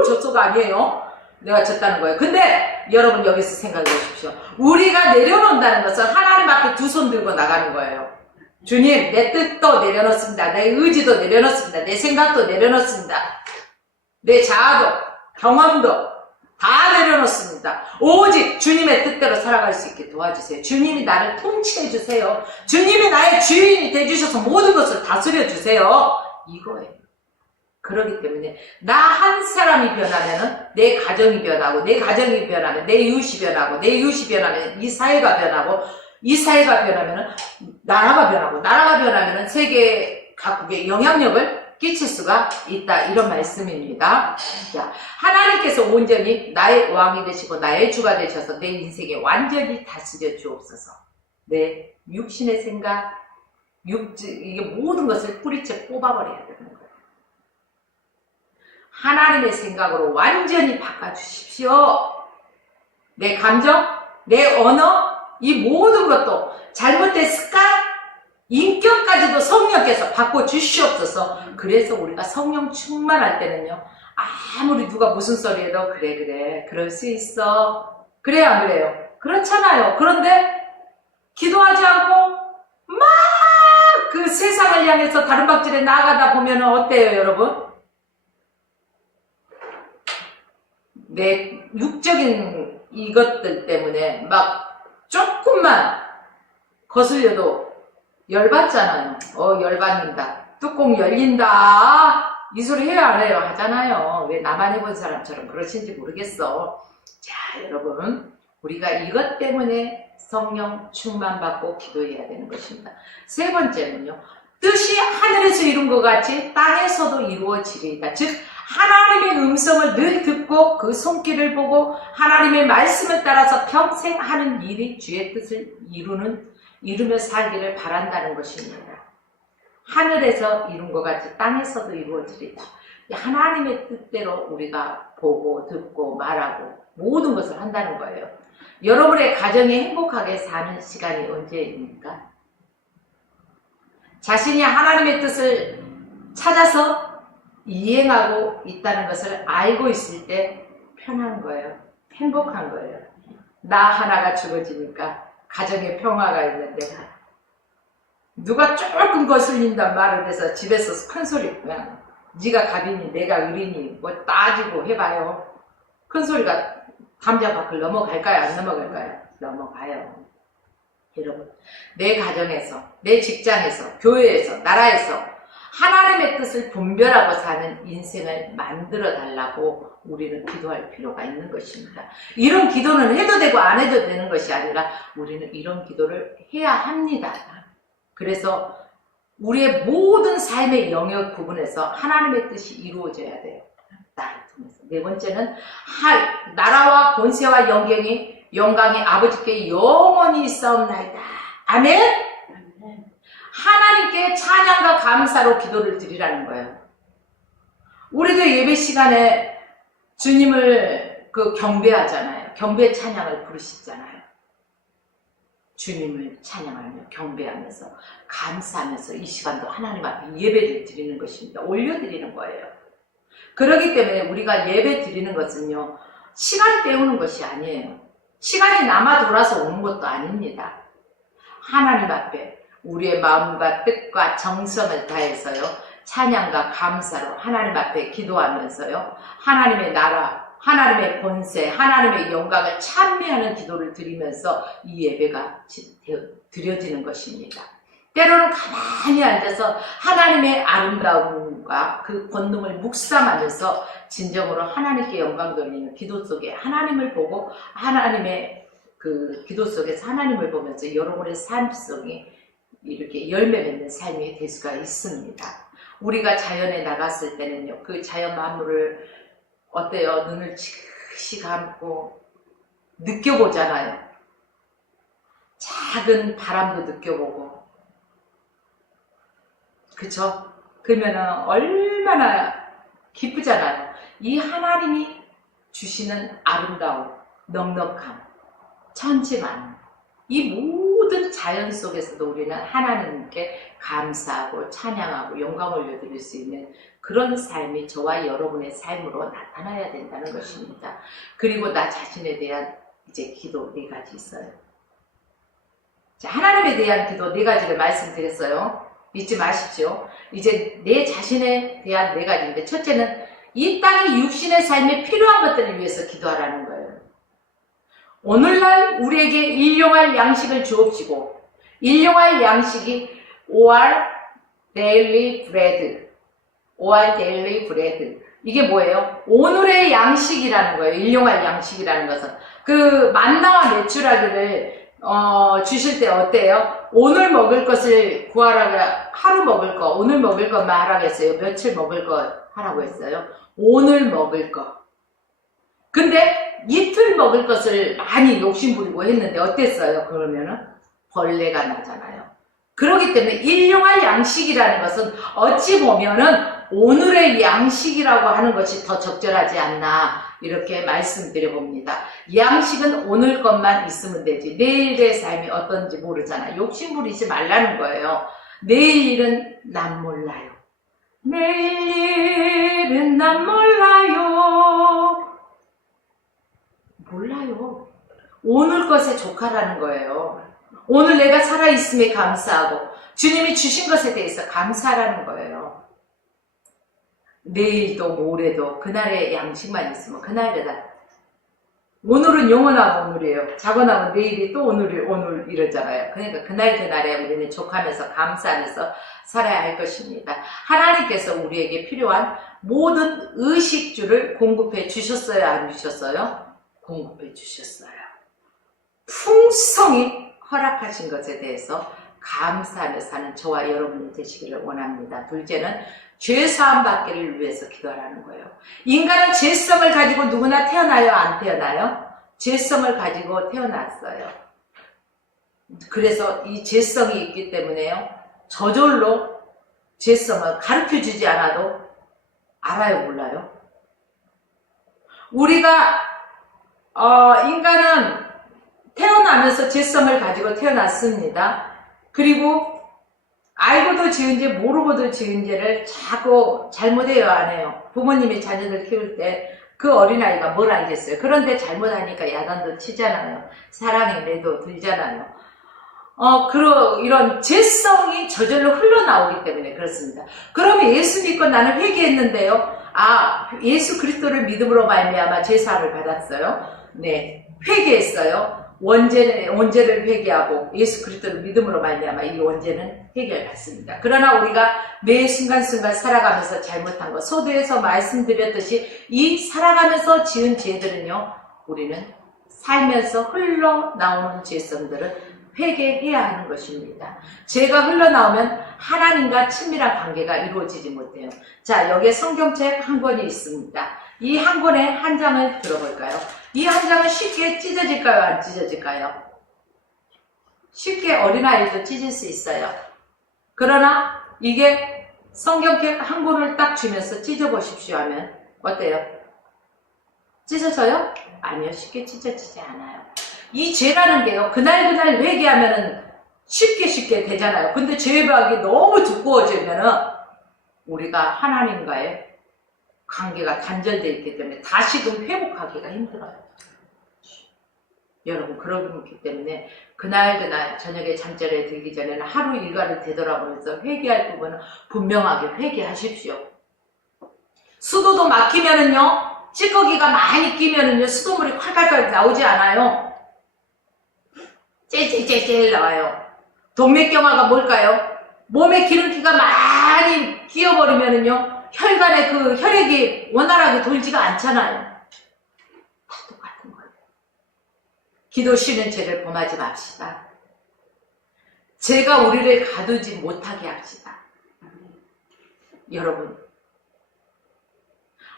졌어가 아니에요. 내가 졌다는 거예요. 근데 여러분 여기서 생각해 보십시오. 우리가 내려놓는다는 것은 하나님 앞에 두 손 들고 나가는 거예요. 주님, 내 뜻도 내려놓습니다. 내 의지도 내려놓습니다. 내 생각도 내려놓습니다. 내 자아도 경험도 다 내려놓습니다. 오직 주님의 뜻대로 살아갈 수 있게 도와주세요. 주님이 나를 통치해 주세요. 주님이 나의 주인이 되주셔서 모든 것을 다스려 주세요. 이거예요. 그렇기 때문에 나 한 사람이 변하면 내 가정이 변하고, 내 가정이 변하면 내 이웃이 변하고, 내 이웃이 변하면 이 사회가 변하고, 이 사회가 변하면 나라가 변하고, 나라가 변하면 세계 각국에 영향력을 끼칠 수가 있다, 이런 말씀입니다. 자, 하나님께서 온전히 나의 왕이 되시고 나의 주가 되셔서 내 인생에 완전히 다스려 주옵소서. 내 육신의 생각, 이게 모든 것을 뿌리째 뽑아버려야 되는 거예요. 하나님의 생각으로 완전히 바꿔주십시오. 내 감정, 내 언어, 이 모든 것도 잘못된 습관, 인격까지도 성령께서 바꿔주시옵소서. 그래서 우리가 성령 충만할 때는요, 아무리 누가 무슨 소리 해도 그래 그럴 수 있어. 그래요 안 그래요? 그렇잖아요. 그런데 기도하지 않고 막 그 세상을 향해서 다른 박질에 나아가다 보면 어때요 여러분? 내 육적인 이것들 때문에 막 조금만 거슬려도 열받잖아요. 열받는다. 뚜껑 열린다. 이 소리 해요 안 해요? 하잖아요. 왜 나만 해본 사람처럼 그러신지 모르겠어. 자, 여러분, 우리가 이것 때문에 성령 충만받고 기도해야 되는 것입니다. 세 번째는요, 뜻이 하늘에서 이룬 것 같이 땅에서도 이루어지리이다. 즉 하나님의 음성을 늘 듣고 그 손길을 보고 하나님의 말씀을 따라서 평생 하는 일이 주의 뜻을 이루며 살기를 바란다는 것입니다. 하늘에서 이룬 것 같이 땅에서도 이루어지리다. 하나님의 뜻대로 우리가 보고 듣고 말하고 모든 것을 한다는 거예요. 여러분의 가정이 행복하게 사는 시간이 언제입니까? 자신이 하나님의 뜻을 찾아서 이행하고 있다는 것을 알고 있을 때 편한 거예요. 행복한 거예요. 나 하나가 죽어지니까 가정에 평화가 있는데 누가 조금 거슬린단 말을 해서 집에서 큰 소리 그냥 네가 갑이니 내가 을이니 뭐 따지고 해봐요. 큰 소리가 담자 밖을 넘어갈까요? 안 넘어갈까요? 넘어가요. 여러분, 내 가정에서, 내 직장에서, 교회에서, 나라에서 하나님의 뜻을 분별하고 사는 인생을 만들어 달라고 우리는 기도할 필요가 있는 것입니다. 이런 기도는 해도 되고 안 해도 되는 것이 아니라 우리는 이런 기도를 해야 합니다. 그래서 우리의 모든 삶의 영역 부분에서 하나님의 뜻이 이루어져야 돼요. 나를 통해서. 네 번째는 나라와 권세와 영광이 아버지께 영원히 있사옵나이다. 아멘? 하나님께 찬양과 감사로 기도를 드리라는 거예요. 우리도 예배 시간에 주님을 경배하잖아요. 경배 찬양을 부르시잖아요. 주님을 찬양하며 경배하면서 감사하면서 이 시간도 하나님 앞에 예배를 드리는 것입니다. 올려드리는 거예요. 그렇기 때문에 우리가 예배 드리는 것은요, 시간 때우는 것이 아니에요. 시간이 남아 돌아서 오는 것도 아닙니다. 하나님 앞에 우리의 마음과 뜻과 정성을 다해서요, 찬양과 감사로 하나님 앞에 기도하면서요, 하나님의 나라, 하나님의 권세, 하나님의 영광을 찬미하는 기도를 드리면서 이 예배가 드려지는 것입니다. 때로는 가만히 앉아서 하나님의 아름다움과 그 권능을 묵상하면서 진정으로 하나님께 영광 돌리는 기도 속에 하나님을 보고 하나님의 그 기도 속에서 하나님을 보면서 여러분의 삶 속에 이렇게 열매 맺는 삶이 될 수가 있습니다. 우리가 자연에 나갔을 때는요, 그 자연 만물을 어때요? 눈을 지그시 감고 느껴보잖아요. 작은 바람도 느껴보고, 그쵸? 그러면은 얼마나 기쁘잖아요. 이 하나님이 주시는 아름다움, 넉넉함, 천지만 이 모든 자연 속에서도 우리는 하나님께 감사하고 찬양하고 영광을 올려드릴 수 있는 그런 삶이 저와 여러분의 삶으로 나타나야 된다는 것입니다. 그리고 나 자신에 대한 이제 기도 4가지 있어요. 자, 하나님에 대한 기도 4가지를 말씀드렸어요. 잊지 마십시오. 이제 내 자신에 대한 4가지인데, 첫째는 이 땅의 육신의 삶에 필요한 것들을 위해서 기도하라는 거예요. 오늘날 우리에게 일용할 양식을 주옵시고, 일용할 양식이 OR daily bread, OR daily bread. 이게 뭐예요? 오늘의 양식이라는 거예요. 일용할 양식이라는 것은. 그 만나와 메추라기를 주실 때 어때요? 오늘 먹을 것을 구하라고, 하루 먹을 거, 오늘 먹을 것만 하라고 했어요. 며칠 먹을 거 하라고 했어요. 오늘 먹을 거. 근데 이틀 먹을 것을 많이 욕심부리고 했는데 어땠어요? 그러면은 벌레가 나잖아요. 그렇기 때문에 일용할 양식이라는 것은 어찌 보면은 오늘의 양식이라고 하는 것이 더 적절하지 않나, 이렇게 말씀드려 봅니다. 양식은 오늘 것만 있으면 되지 내일의 삶이 어떤지 모르잖아. 욕심부리지 말라는 거예요. 내일 일은 난 몰라요. 내일 일은 난 몰라요. 몰라요. 오늘 것에 족하라는 거예요. 오늘 내가 살아있음에 감사하고 주님이 주신 것에 대해서 감사하라는 거예요. 내일도 모레도 그날의 양식만 있으면 그날이다. 오늘은 영원한 오늘이에요. 자고 나면 내일이 또 오늘 이러잖아요. 그러니까 그날에 우리는 족하면서 감사하면서 살아야 할 것입니다. 하나님께서 우리에게 필요한 모든 의식주를 공급해 주셨어요? 안 주셨어요? 공급해 주셨어요. 풍성히 허락하신 것에 대해서 감사하며 사는 저와 여러분이 되시기를 원합니다. 둘째는 죄사함 받기를 위해서 기도하라는 거예요. 인간은 죄성을 가지고 누구나 태어나요? 안 태어나요? 죄성을 가지고 태어났어요. 그래서 이 죄성이 있기 때문에요. 저절로 죄성을 가르쳐주지 않아도 알아요? 몰라요? 우리가 인간은 태어나면서 죄성을 가지고 태어났습니다. 그리고 알고도 지은 죄 모르고도 지은 죄를 자꾸 잘못해요 안 해요? 부모님이 자녀들 키울 때 그 어린아이가 뭘 알겠어요? 그런데 잘못하니까 야단도 치잖아요. 사랑의 매도 들잖아요. 이런 죄성이 저절로 흘러나오기 때문에 그렇습니다. 그러면 예수 믿고 나는 회개했는데요. 예수 그리스도를 믿음으로 말미암아 죄사함을 받았어요. 네, 회개했어요. 원죄를 회개하고 예수 그리스도를 믿음으로 말미암아 이 원죄는 해결받습니다. 그러나 우리가 매 순간순간 살아가면서 잘못한 것, 서두에서 말씀드렸듯이 이 살아가면서 지은 죄들은요, 우리는 살면서 흘러나오는 죄성들을 회개해야 하는 것입니다. 죄가 흘러나오면 하나님과 친밀한 관계가 이루어지지 못해요. 자, 여기에 성경책 한 권이 있습니다. 이 한 권의 한 장을 들어볼까요? 이 한 장은 쉽게 찢어질까요? 안 찢어질까요? 쉽게 어린아이도 찢을 수 있어요. 그러나 이게 성경책 한 권을 딱 주면서 찢어보십시오 하면 어때요? 찢어져요? 아니요. 쉽게 찢어지지 않아요. 이 죄라는 게요. 그날 회개하면은 쉽게 되잖아요. 근데 죄박이 너무 두꺼워지면은 우리가 하나님과의 관계가 단절되어 있기 때문에 다시금 회복하기가 힘들어요. 여러분 그렇기 때문에 그날 저녁에 잠자리에 들기 전에는 하루 일과를 되돌아보면서 회개할 부분은 분명하게 회개하십시오. 수도도 막히면은요, 찌꺼기가 많이 끼면은요, 수돗물이 콸콸콸 나오지 않아요. 째째째째 나와요. 동맥경화가 뭘까요? 몸에 기름기가 많이 끼어버리면은요, 혈관에 그 혈액이 원활하게 돌지가 않잖아요. 다 똑같은 거예요. 기도 쉬는 죄를 범하지 맙시다. 죄가 우리를 가두지 못하게 합시다. 여러분,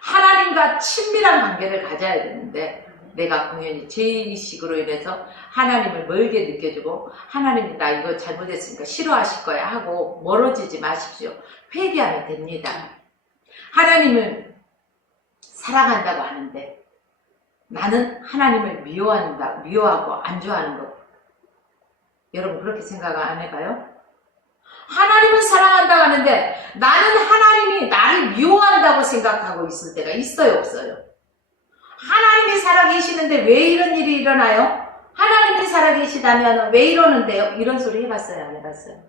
하나님과 친밀한 관계를 가져야 되는데 내가 공연히 죄의식으로 인해서 하나님을 멀게 느껴지고 하나님이 나 이거 잘못했으니까 싫어하실 거야 하고 멀어지지 마십시오. 회개하면 됩니다. 하나님을 사랑한다고 하는데 나는 하나님을 미워하고 안 좋아하는 것. 여러분 그렇게 생각 안 해봐요? 하나님을 사랑한다고 하는데 나는 하나님이 나를 미워한다고 생각하고 있을 때가 있어요, 없어요? 하나님이 살아계시는데 왜 이런 일이 일어나요? 하나님이 살아계시다면 왜 이러는데요? 이런 소리 해봤어요, 안 해봤어요?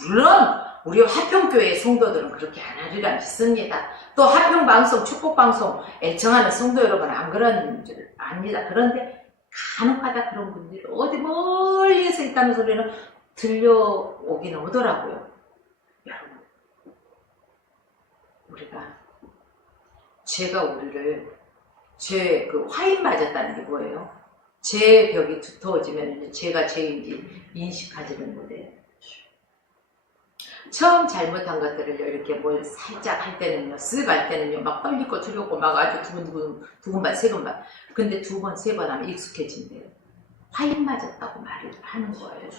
물론 우리 화평교회 성도들은 그렇게 안 하리라 믿습니다. 또 화평방송, 축복방송 애청하는 성도 여러분 안 그런 줄 압니다. 그런데 간혹하다 그런 분들이 어디 멀리에서 있다는 소리는 들려오긴 오더라고요. 여러분, 우리가 죄가 우리를 화인 맞았다는 게 뭐예요? 죄의 벽이 두터워지면 죄가 죄인지 인식하지는 못해요. 처음 잘못한 것들을 이렇게 뭘 살짝 할 때는요, 쓱 할 때는요, 막 떨리고 두렵고 막 아주 두근반, 세근반. 근데 두 번, 세 번 하면 익숙해진대요. 화인 맞았다고 말을 하는 거예요.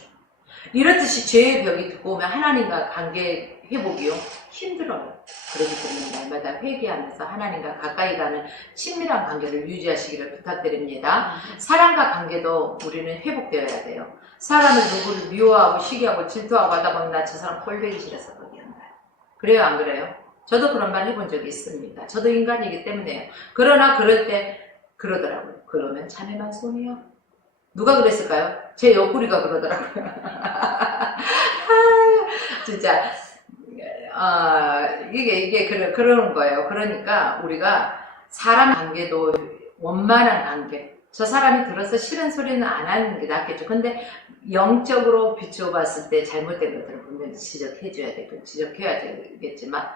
이렇듯이 죄의 벽이 두꺼우면 하나님과 관계 회복이요, 힘들어요. 그렇기 때문에 날마다 회개하면서 하나님과 가까이 가는 친밀한 관계를 유지하시기를 부탁드립니다. 사람과 관계도 우리는 회복되어야 돼요. 사람을 누구를 미워하고 시기하고 질투하고 하다 보면 나 저 사람 꼴보기 싫어서 거기 한 거야. 그래요, 안 그래요? 저도 그런 말 해본 적이 있습니다. 저도 인간이기 때문에요. 그러나 그럴 때 그러더라고요. 그러면 자네만 손해요. 누가 그랬을까요? 제 옆구리가 그러더라고요. 진짜 이게 그러는 거예요. 그러니까 우리가 사람 관계도 원만한 관계. 저 사람이 들어서 싫은 소리는 안 하는 게 낫겠죠. 근데 영적으로 비추어 봤을 때 잘못된 것들은 분명히 지적해줘야 되고 지적해야 되겠지만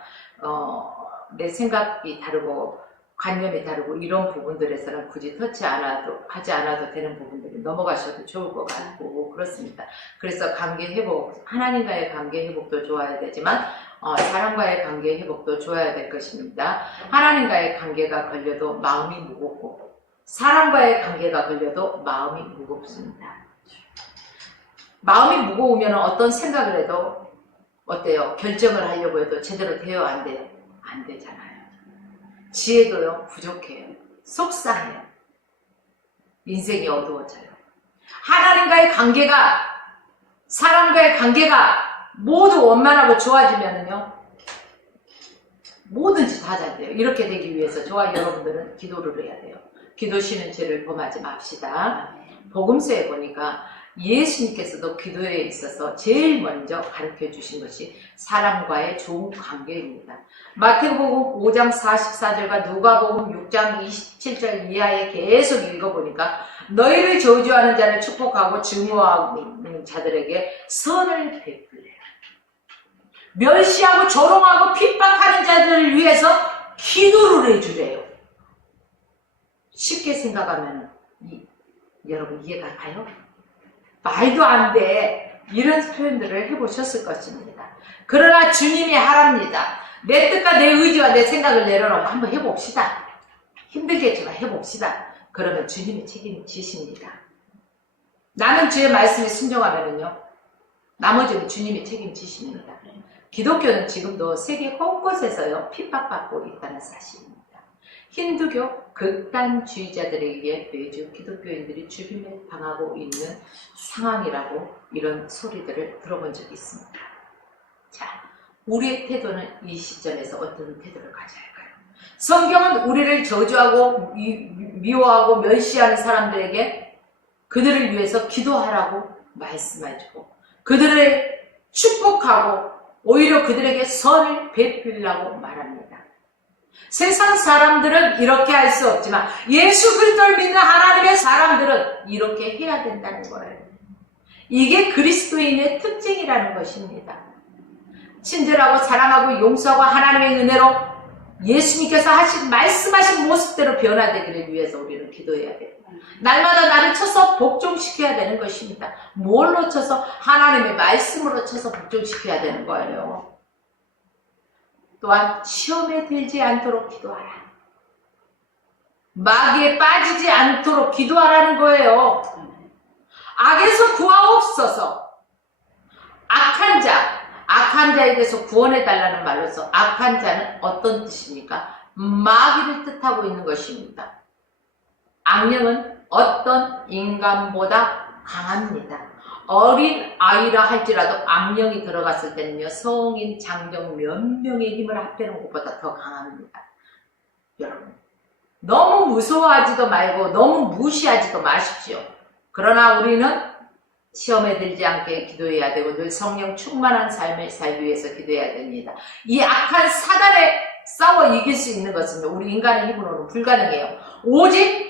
내 생각이 다르고 관념이 다르고 이런 부분들에서는 굳이 하지 않아도 되는 부분들이 넘어가셔도 좋을 것 같고 그렇습니다. 그래서 관계 회복, 하나님과의 관계 회복도 좋아야 되지만 사람과의 관계 회복도 좋아야 될 것입니다. 하나님과의 관계가 걸려도 마음이 무겁고 사람과의 관계가 걸려도 마음이 무겁습니다. 마음이 무거우면 어떤 생각을 해도 어때요? 결정을 하려고 해도 제대로 돼요? 안 돼요? 안 되잖아요. 지혜도요, 부족해요. 속상해요. 인생이 어두워져요. 하나님과의 관계가, 사람과의 관계가 모두 원만하고 좋아지면은요, 뭐든지 다 잘 돼요. 이렇게 되기 위해서 저와 여러분들은 기도를 해야 돼요. 기도 쉬는 죄를 범하지 맙시다. 복음서에 보니까 예수님께서도 기도에 있어서 제일 먼저 가르쳐 주신 것이 사람과의 좋은 관계입니다. 마태복음 5장 44절과 누가복음 6장 27절 이하에 계속 읽어보니까 너희를 저주하는 자를 축복하고 증오하는 자들에게 선을 베풀래요. 멸시하고 조롱하고 핍박하는 자들을 위해서 기도를 해주래요. 쉽게 생각하면 여러분 이해가 가요? 말도 안 돼. 이런 표현들을 해보셨을 것입니다. 그러나 주님이 하랍니다. 내 뜻과 내 의지와 내 생각을 내려놓고 한번 해봅시다. 힘들겠지만 해봅시다. 그러면 주님이 책임지십니다. 나는 주의 말씀에 순종하면은요, 나머지는 주님이 책임지십니다. 기독교는 지금도 세계 곳곳에서요 핍박받고 있다는 사실입니다. 힌두교 극단주의자들에 의해 매주 기독교인들이 죽임을 당하고 있는 상황이라고 이런 소리들을 들어본 적이 있습니다. 자, 우리의 태도는 이 시점에서 어떤 태도를 가져야 할까요? 성경은 우리를 저주하고 미워하고 멸시하는 사람들에게 그들을 위해서 기도하라고 말씀해주고 그들을 축복하고 오히려 그들에게 선을 베풀라고 말합니다. 세상 사람들은 이렇게 할 수 없지만 예수 그리스도를 믿는 하나님의 사람들은 이렇게 해야 된다는 거예요. 이게 그리스도인의 특징이라는 것입니다. 친절하고 사랑하고 용서하고 하나님의 은혜로 예수님께서 말씀하신 모습대로 변화되기를 위해서 우리는 기도해야 돼요. 날마다 나를 쳐서 복종시켜야 되는 것입니다. 뭘로 쳐서? 하나님의 말씀으로 쳐서 복종시켜야 되는 거예요. 또한 시험에 들지 않도록 기도하라. 마귀에 빠지지 않도록 기도하라는 거예요. 악에서 구하옵소서. 악한 자에 대해서 구원해달라는 말로서 악한 자는 어떤 뜻입니까? 마귀를 뜻하고 있는 것입니다. 악령은 어떤 인간보다 강합니다. 어린 아이라 할지라도 악령이 들어갔을 때는요, 성인, 장정 몇 명의 힘을 합해놓은 것보다 더 강합니다. 여러분, 너무 무서워하지도 말고 너무 무시하지도 마십시오. 그러나 우리는 시험에 들지 않게 기도해야 되고 늘 성령 충만한 삶을 살기 위해서 기도해야 됩니다. 이 악한 사단에 싸워 이길 수 있는 것은 우리 인간의 힘으로는 불가능해요. 오직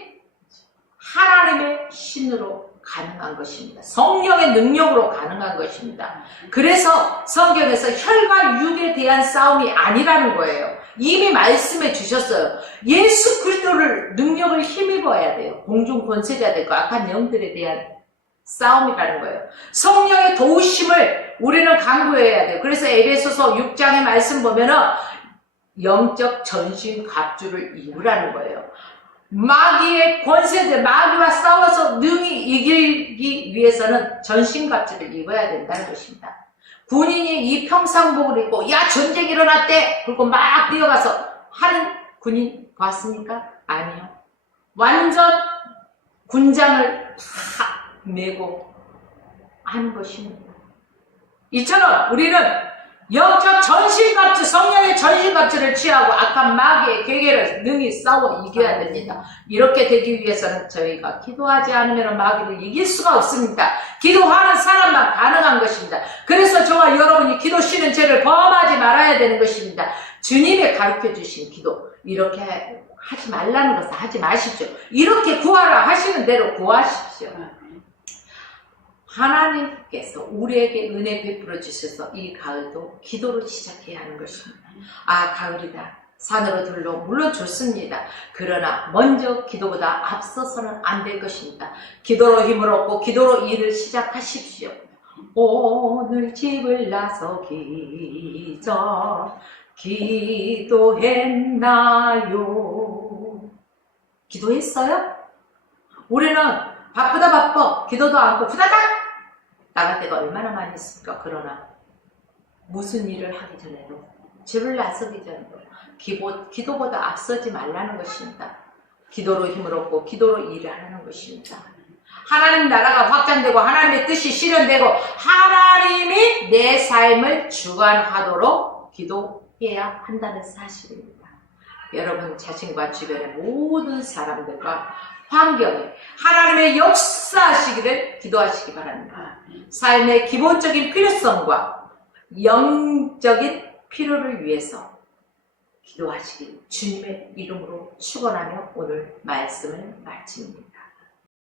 하나님의 신으로 가능한 것입니다. 성령의 능력으로 가능한 것입니다. 그래서 성경에서 혈과 육에 대한 싸움이 아니라는 거예요. 이미 말씀해 주셨어요. 예수 그리스도를 능력을 힘입어야 돼요. 공중 권세자들과 악한 영들에 대한 싸움이라는 거예요. 성령의 도우심을 우리는 강구해야 돼요. 그래서 에베소서 6장의 말씀 보면은 영적 전신 갑주를 입으라는 거예요. 마귀의 권세들, 마귀와 싸워서 능히 이기기 위해서는 전신갑주를 입어야 된다는 것입니다. 군인이 이 평상복을 입고 야 전쟁이 일어났대! 그리고 막 뛰어가서 하는 군인 봤습니까? 아니요. 완전 군장을 다 메고 하는 것입니다. 이처럼 우리는 영적 전신갑주, 성령의 전신갑주를 취하고 악한 마귀의 괴계를 능히 싸워 이겨야 됩니다. 이렇게 되기 위해서는 저희가 기도하지 않으면 마귀를 이길 수가 없습니다. 기도하는 사람만 가능한 것입니다. 그래서 저와 여러분이 기도 쉬는 죄를 범하지 말아야 되는 것입니다. 주님의 가르쳐 주신 기도, 이렇게 하지 말라는 것을 하지 마십시오. 이렇게 구하라 하시는 대로 구하십시오. 하나님께서 우리에게 은혜 베풀어 주셔서 이 가을도 기도를 시작해야 하는 것입니다. 아, 가을이다. 산으로 들러 물론 좋습니다. 그러나 먼저 기도보다 앞서서는 안 될 것입니다. 기도로 힘을 얻고 기도로 일을 시작하십시오. 오늘 집을 나서기 전 기도했나요? 기도했어요? 우리는 바쁘다 바빠 기도도 않고 후다닥 나갈 때가 얼마나 많이 있습니까? 그러나 무슨 일을 하기 전에도 집을 나서기 전에도 기도보다 앞서지 말라는 것입니다. 기도로 힘을 얻고 기도로 일을 하는 것입니다. 하나님 나라가 확장되고 하나님의 뜻이 실현되고 하나님이 내 삶을 주관하도록 기도해야 한다는 사실입니다. 여러분 자신과 주변의 모든 사람들과 환경에 하나님의 역사하시기를 기도하시기 바랍니다. 삶의 기본적인 필요성과 영적인 필요를 위해서 기도하시길 주님의 이름으로 축원하며 오늘 말씀을 마칩니다.